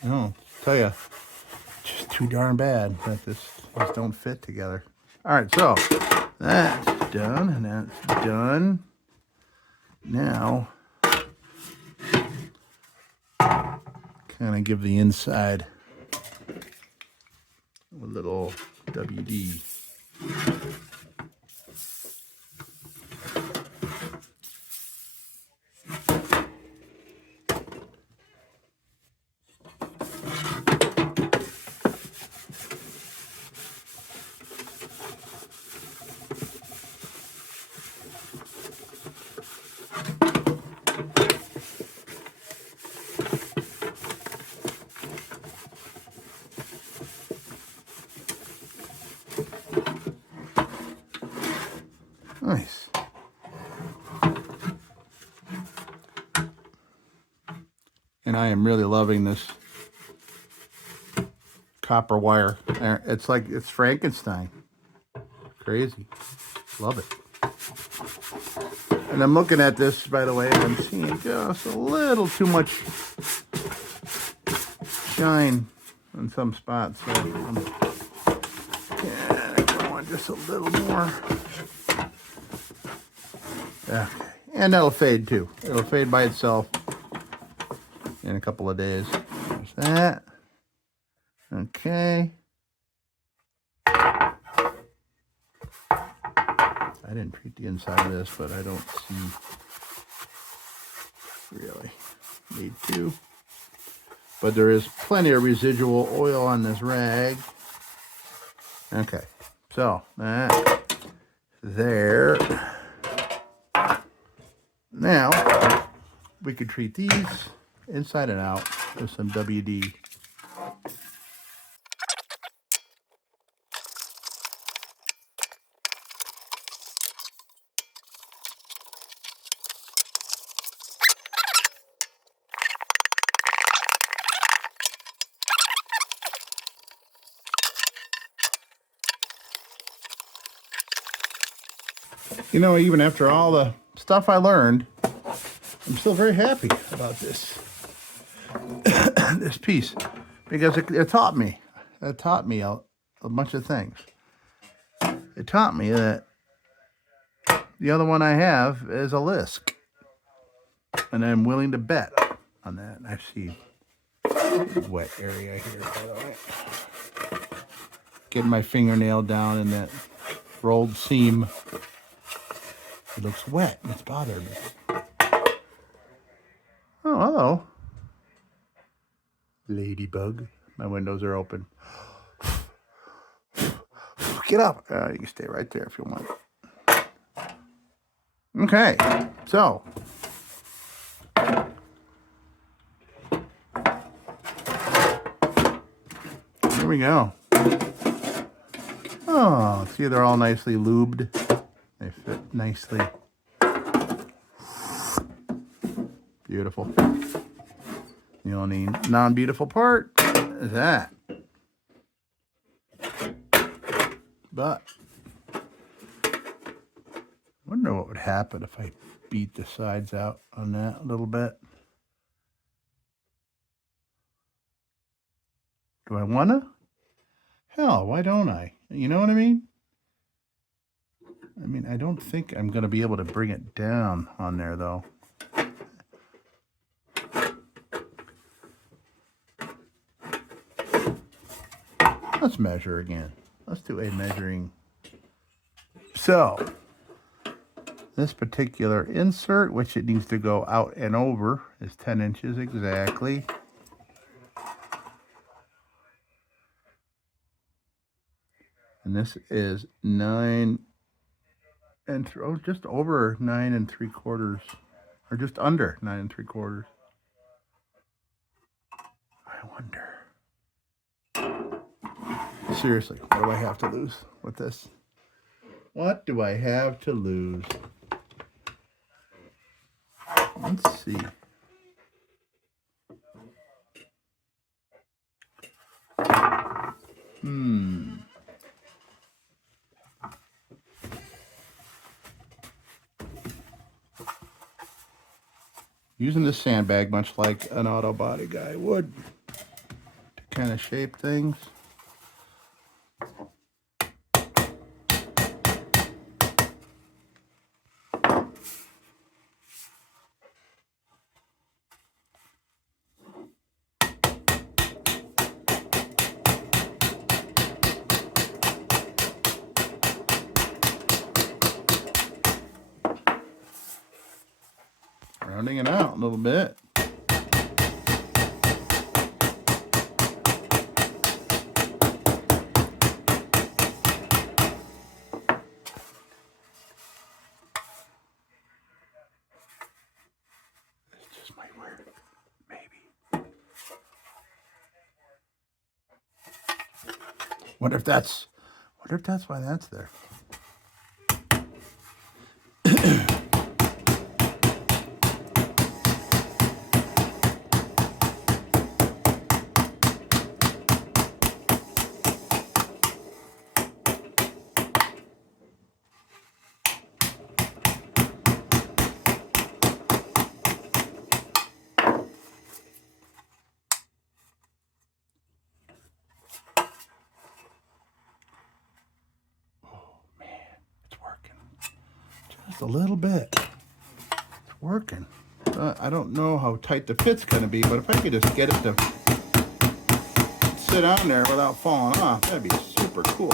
No, tell you, just too darn bad that these don't fit together. All right, so that's done and that's done. Now, kind of give the inside a little WD. Nice. And I am really loving this copper wire. It's like it's Frankenstein. Crazy. Love it. And I'm looking at this, by the way, and I'm seeing just a little too much shine in some spots. So I want just a little more. Yeah. And that'll fade too. It'll fade by itself in a couple of days. There's that. Okay. I didn't treat the inside of this, but I don't see really need to. But there is plenty of residual oil on this rag. Okay, so that there. Now we could treat these inside and out with some WD. You know, even after all the stuff I learned, I'm still very happy about this this piece, because it taught me. It taught me a bunch of things. It taught me that the other one I have is a Lisk, and I'm willing to bet on that. I see wet area here, by the way. Getting my fingernail down in that rolled seam. It looks wet. It's bothering me. Oh, hello. Ladybug. My windows are open. Get up. You can stay right there if you want. Okay, so. Here we go. Oh, see, they're all nicely lubed. They fit nicely. Beautiful. The only non-beautiful part is that. But I wonder what would happen if I beat the sides out on that a little bit. Do I wanna? Hell, why don't I? You know what I mean? I don't think I'm gonna be able to bring it down on there though. Let's measure again. Let's do a measuring. So, this particular insert, which it needs to go out and over, is 10 inches exactly. And this is 9 and just over 9 3/4, or just under 9 3/4. I wonder. Seriously, what do I have to lose with this? What do I have to lose? Let's see. Using this sandbag much like an auto body guy would to kind of shape things. Rounding it out a little bit. This just might work, maybe. Wonder if that's why that's there. Just a little bit. It's working. I don't know how tight the fit's going to be, but if I could just get it to sit on there without falling off, that'd be super cool.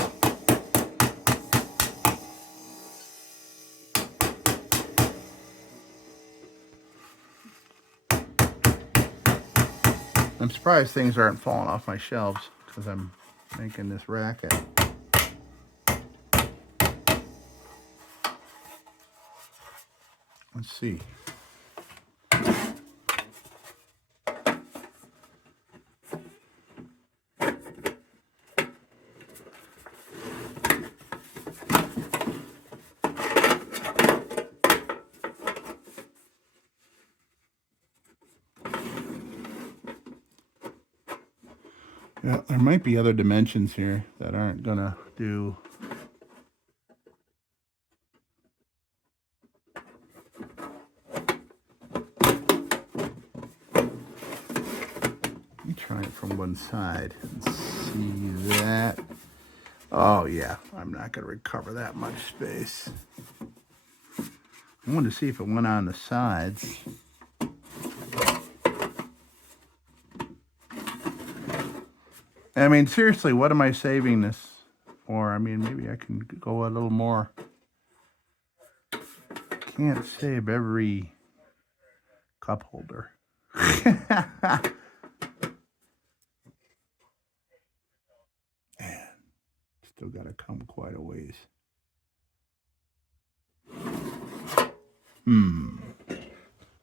I'm surprised things aren't falling off my shelves because I'm making this racket. Let's see. Yeah, there might be other dimensions here that aren't gonna do. Let me try it from one side and see that. Oh yeah, I'm not gonna recover that much space. I wanted to see if it went on the sides. I mean, seriously, what am I saving this for? I mean, maybe I can go a little more. Can't save every cup holder. Man, still got to come quite a ways. Let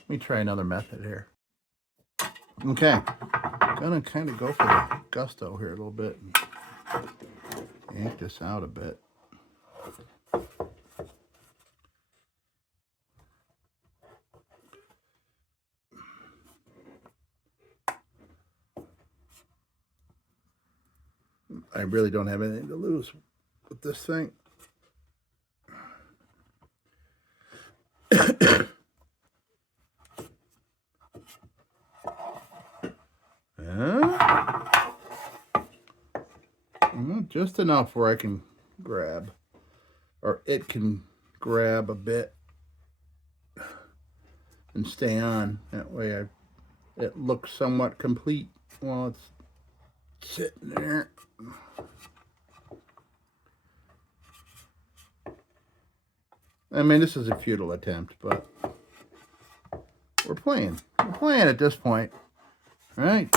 me try another method here. Okay, gonna kind of go for the gusto here a little bit and yank this out a bit. I really don't have anything to lose with this thing. Just enough where I can grab, or it can grab a bit and stay on. That way it looks somewhat complete while it's sitting there. I mean, this is a futile attempt, but we're playing. We're playing at this point, right?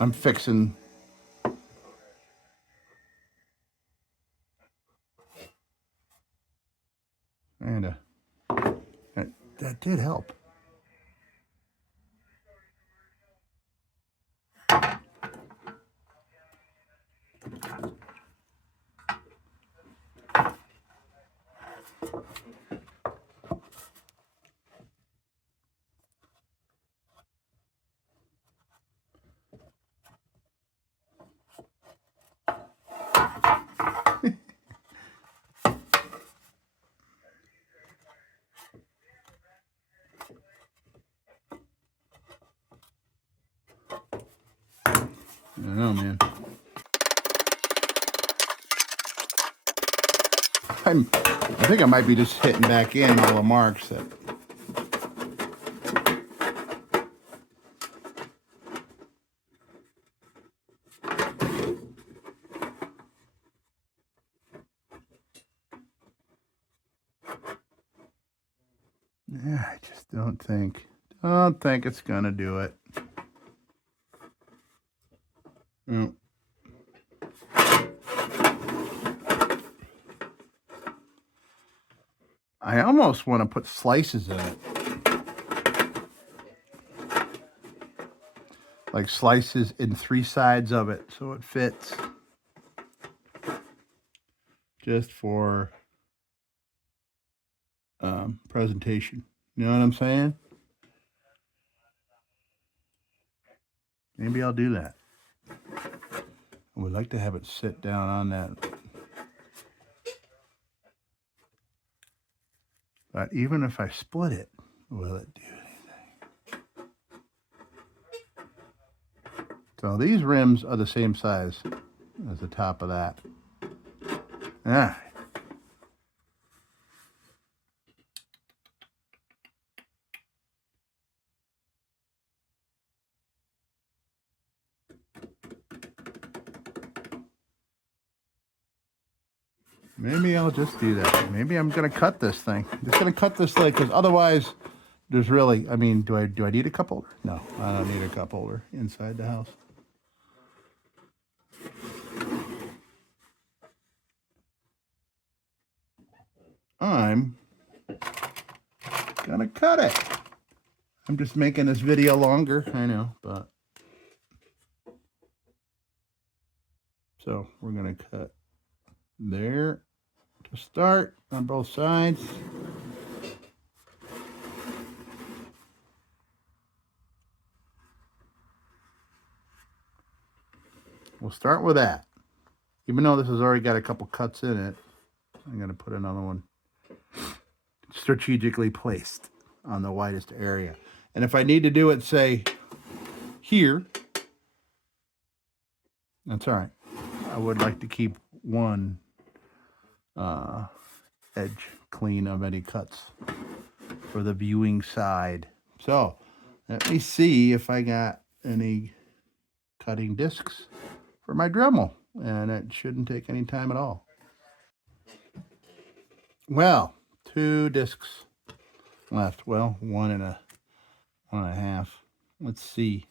I'm fixing. And that did help. I don't know, man. I think I might be just hitting back in all the marks that. Yeah, I just don't think it's gonna do it. Mm. I almost want to put slices in it. Like slices in 3 sides of it so it fits. Just for presentation. You know what I'm saying? Maybe I'll do that. I would like to have it sit down on that. But even if I split it, will it do anything? So these rims are the same size as the top of that. Ah. Maybe I'll just do that. Maybe I'm gonna cut this thing. I'm just gonna cut this thing because otherwise, there's really. I mean, do I need a cup holder? No, I don't need a cup holder inside the house. I'm gonna cut it. I'm just making this video longer. I know, but so we're gonna cut there to start on both sides. We'll start with that. Even though this has already got a couple cuts in it, I'm going to put another one strategically placed on the widest area. And if I need to do it, say, here, that's all right. I would like to keep one edge clean of any cuts for the viewing side. So let me see if I got any cutting discs for my Dremel, and it shouldn't take any time at all. Well, 2 discs left. Well, 1.5. Let's see.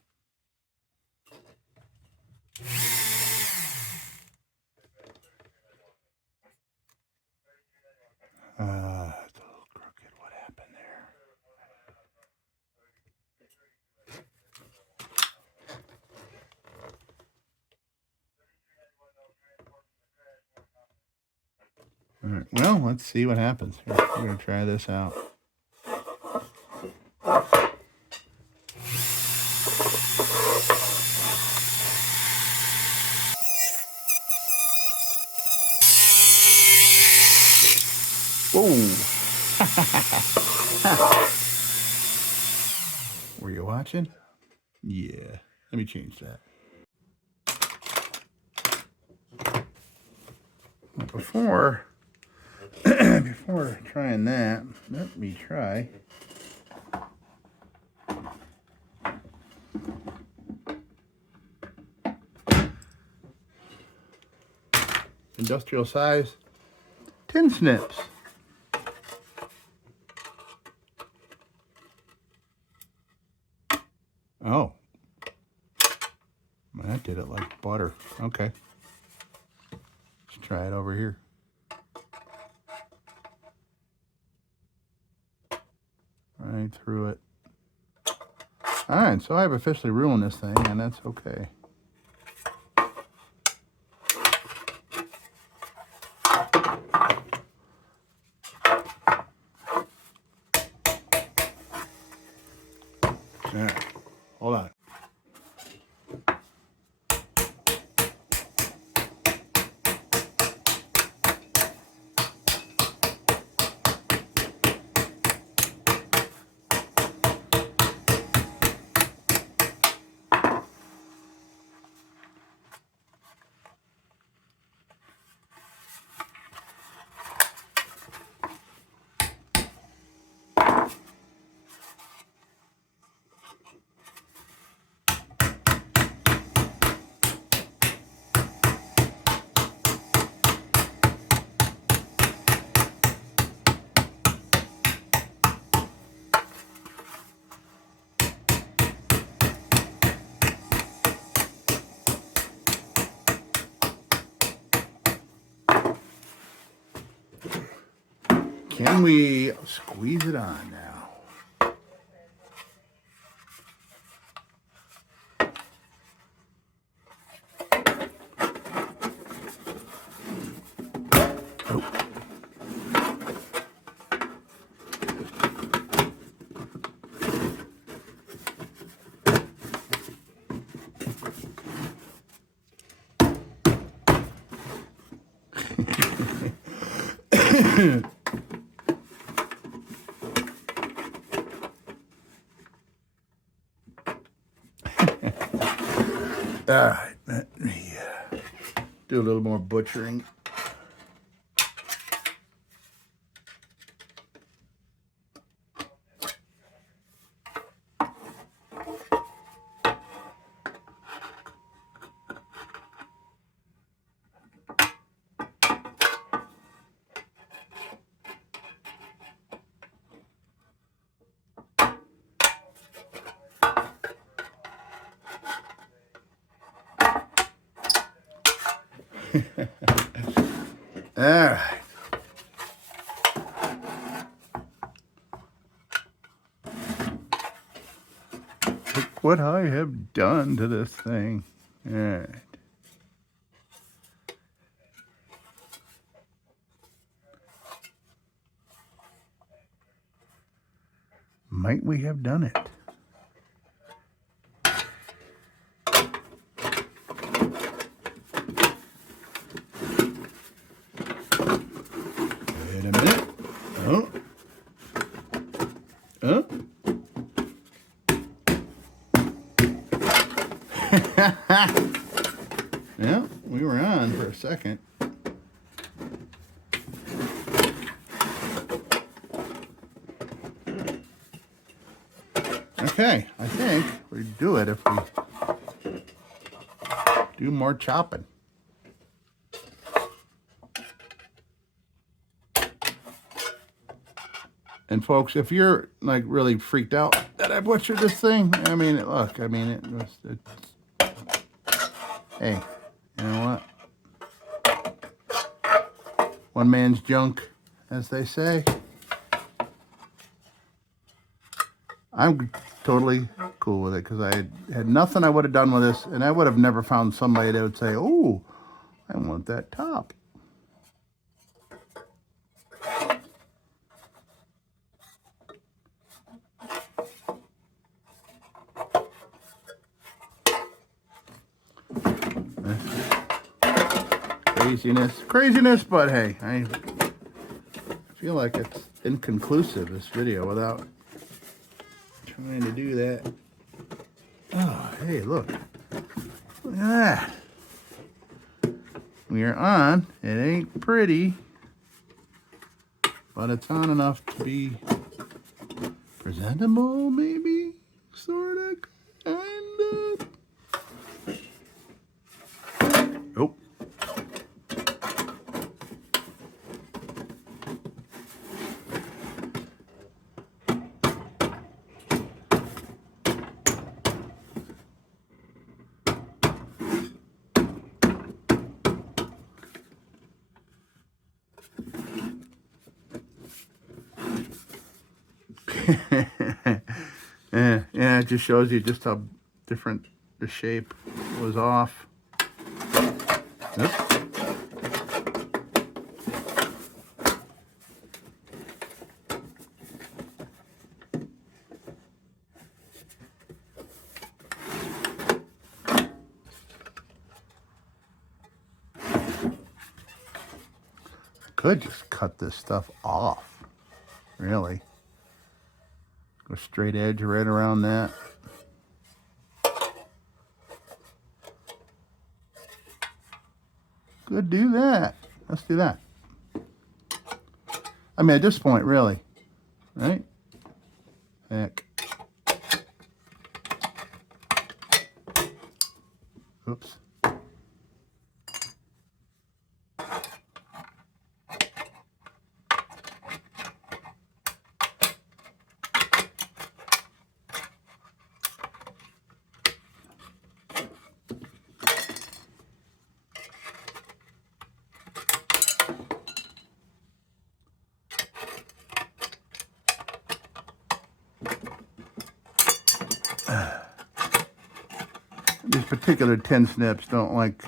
It's a little crooked. What happened there? All right, well, let's see what happens. Here, we're going to try this out. Whoa! Were you watching? Yeah. Let me change that. Before trying that, let me try industrial size tin snips. Oh, that did it like butter. Okay, let's try it over here. Right through it. All right, so I've officially ruined this thing, and that's okay. All right, hold on. Can we squeeze it on now? Oh. All right, let me do a little more butchering. All right. Look what I have done to this thing. All right. Might we have done it? Wait a minute. Oh. Oh. Yeah, we were on for a second. Okay, I think we do it if we do more chopping. And folks, if you're like really freaked out that I butchered this thing, I mean, look, I mean, hey, you know what? One man's junk, as they say. I'm totally cool with it because I had nothing I would have done with this, and I would have never found somebody that would say, "Oh, I want that top." Craziness, but hey, I feel like it's inconclusive, this video, without trying to do that. Oh, hey, look. Look at that. We are on. It ain't pretty, but it's on enough to be presentable, maybe? Sort of, kind of. Oh. Yeah, it just shows you just how different the shape was off. Oops. Could just cut this stuff off, really. Go straight edge right around that. Could do that. Let's do that. I mean, at this point, really, right? Heck. Oops. These particular tin snips don't like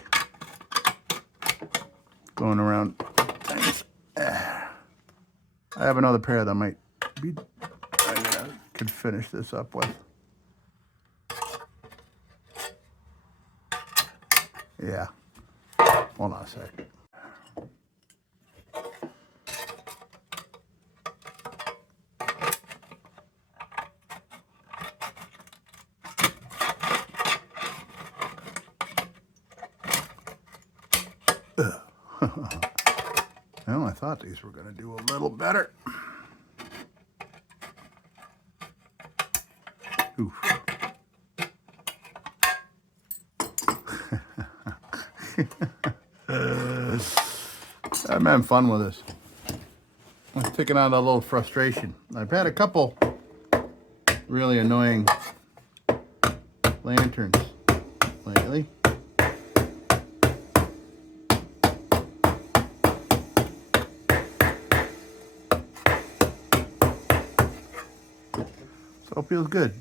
going around things. I have another pair that might be, I could finish this up with. Yeah. Hold on a sec. thought these were going to do a little better. Oof. I'm having fun with this. I'm taking out a little frustration. I've had a couple really annoying lanterns lately. So it feels good.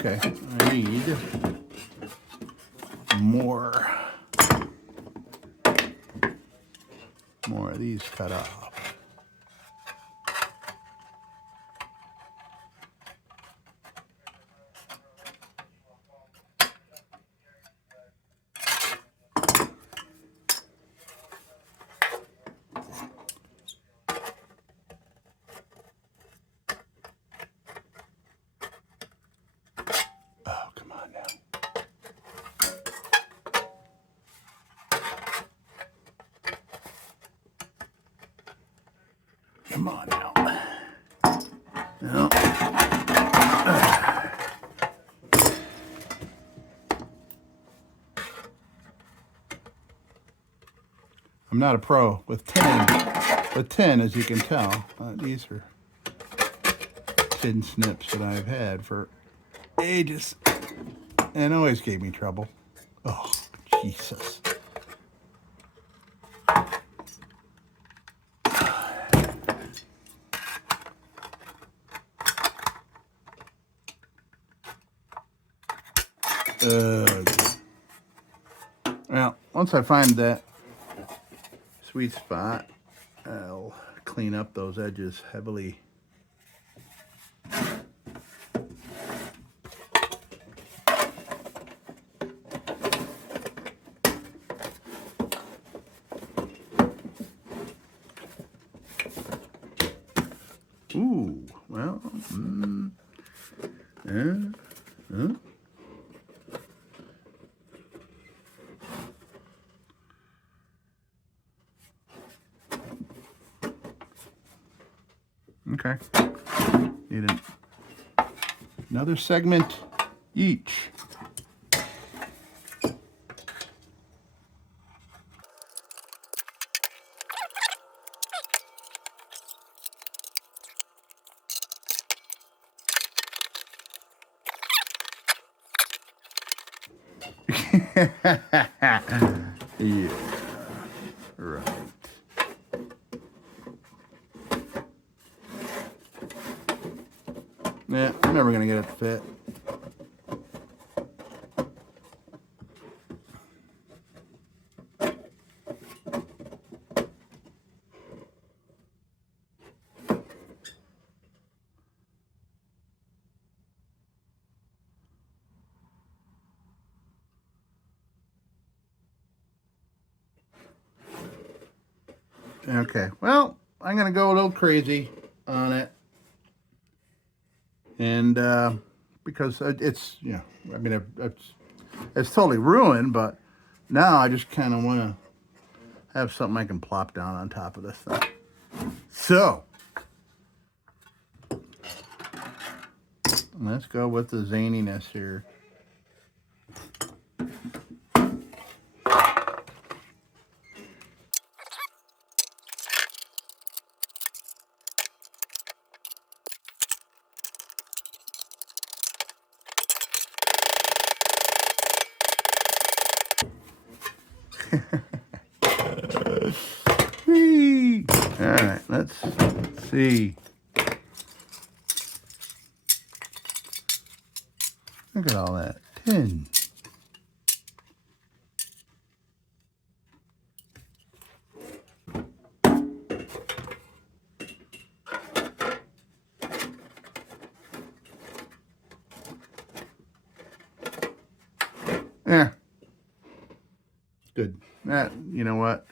Okay, I need more of these cut off. Oh, come on now. Come on now. No. I'm not a pro with 10. With 10, as you can tell, these are tin snips that I've had for ages and always gave me trouble. Oh, Jesus. Well, once I find that sweet spot, I'll clean up those edges heavily. Ooh, well, okay. Need another segment each. Yeah, right. Yeah, I'm never gonna get it to fit. Okay, well, I'm gonna go a little crazy on it, and because it's, you know, I mean, it's totally ruined, but now I just kind of want to have something I can plop down on top of this thing. So let's go with the zaniness here. All right, let's see. Look at all that tin. Yeah. Good. You know what?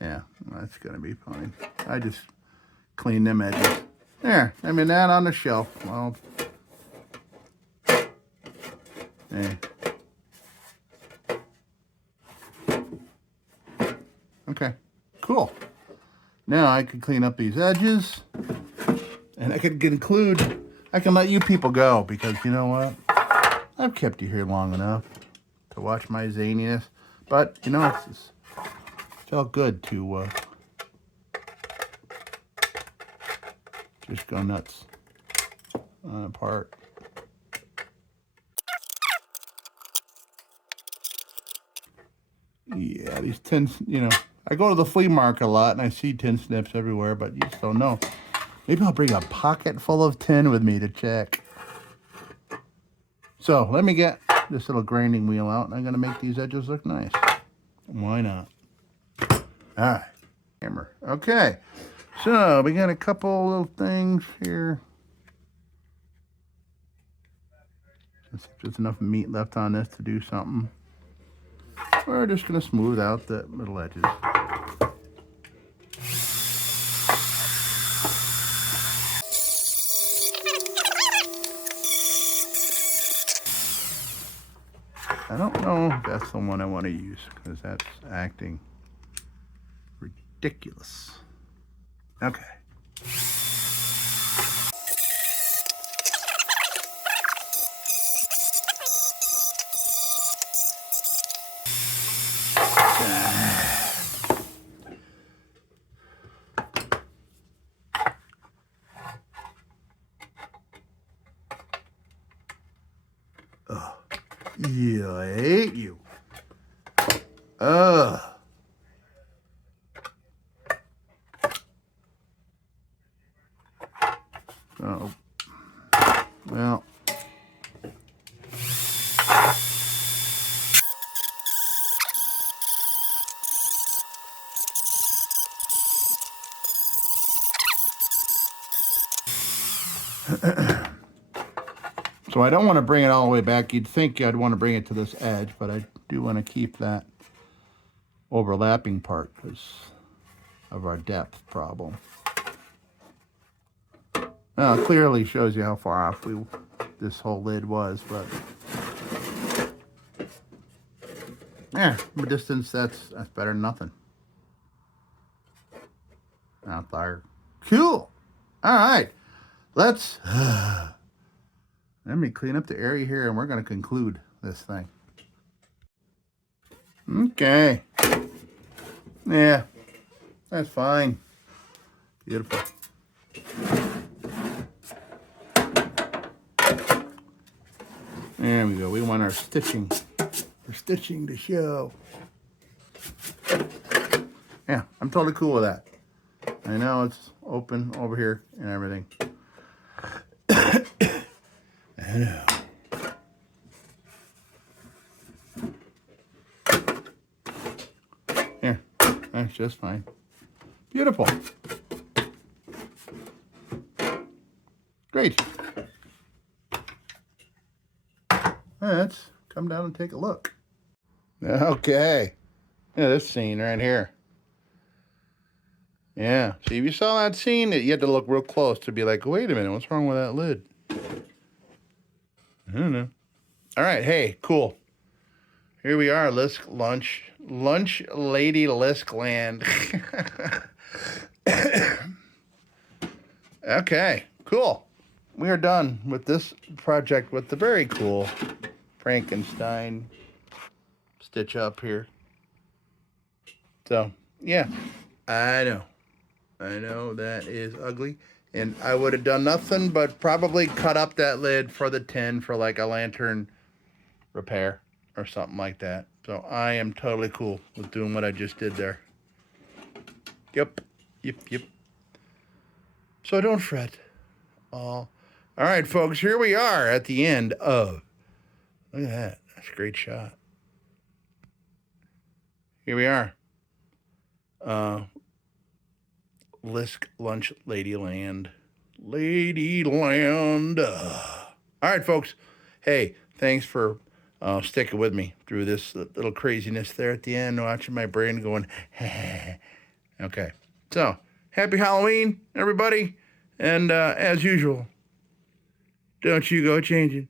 Yeah, that's gonna be fine. I just clean them edges. There, I mean that on the shelf. Well, eh. Okay, cool. Now I can clean up these edges, and I can conclude. I can let you people go because you know what? I've kept you here long enough to watch my zaniness, but you know it's felt good to just go nuts on a part. Yeah, these tin, you know, I go to the flea market a lot and I see tin snips everywhere, but you just don't know. Maybe I'll bring a pocket full of tin with me to check. So let me get this little grinding wheel out and I'm gonna make these edges look nice. Why not? All right, hammer. Okay, so we got a couple little things here. Let's see if there's enough meat left on this to do something. We're just gonna smooth out the middle edges. I don't know if that's the one I want to use because that's acting ridiculous. Okay. Oh, yeah, I hate you. Ugh. Oh. Well. So I don't want to bring it all the way back. You'd think I'd want to bring it to this edge, but I do want to keep that overlapping part because of our depth problem. Now, it clearly shows you how far off this whole lid was, but yeah, from a distance, that's better than nothing. Out there. Cool. All right. Let me clean up the area here and we're going to conclude this thing. Okay. Yeah, that's fine. Beautiful. There we go. We want our stitching to show. Yeah, I'm totally cool with that. I know it's open over here and everything. I know. Yeah, that's just fine. Beautiful. Great. Let's come down and take a look. Okay. Yeah, this scene right here. Yeah. See, if you saw that scene, you had to look real close to be like, wait a minute, what's wrong with that lid? I don't know. All right. Hey, cool. Here we are, Lisk lunch lady Lisk land. Okay, cool. We are done with this project with the very cool Frankenstein stitch up here. So, yeah, I know that is ugly. And I would have done nothing but probably cut up that lid for the tin for like a lantern repair or something like that. So I am totally cool with doing what I just did there. Yep. So don't fret. All right, folks, here we are at the end of, look at that. That's a great shot. Here we are. Lisk Lunch Ladyland. All right, folks. Hey, Thanks for sticking with me through this little craziness there at the end, watching my brain going, okay. So, happy Halloween, everybody. And as usual, don't you go changing.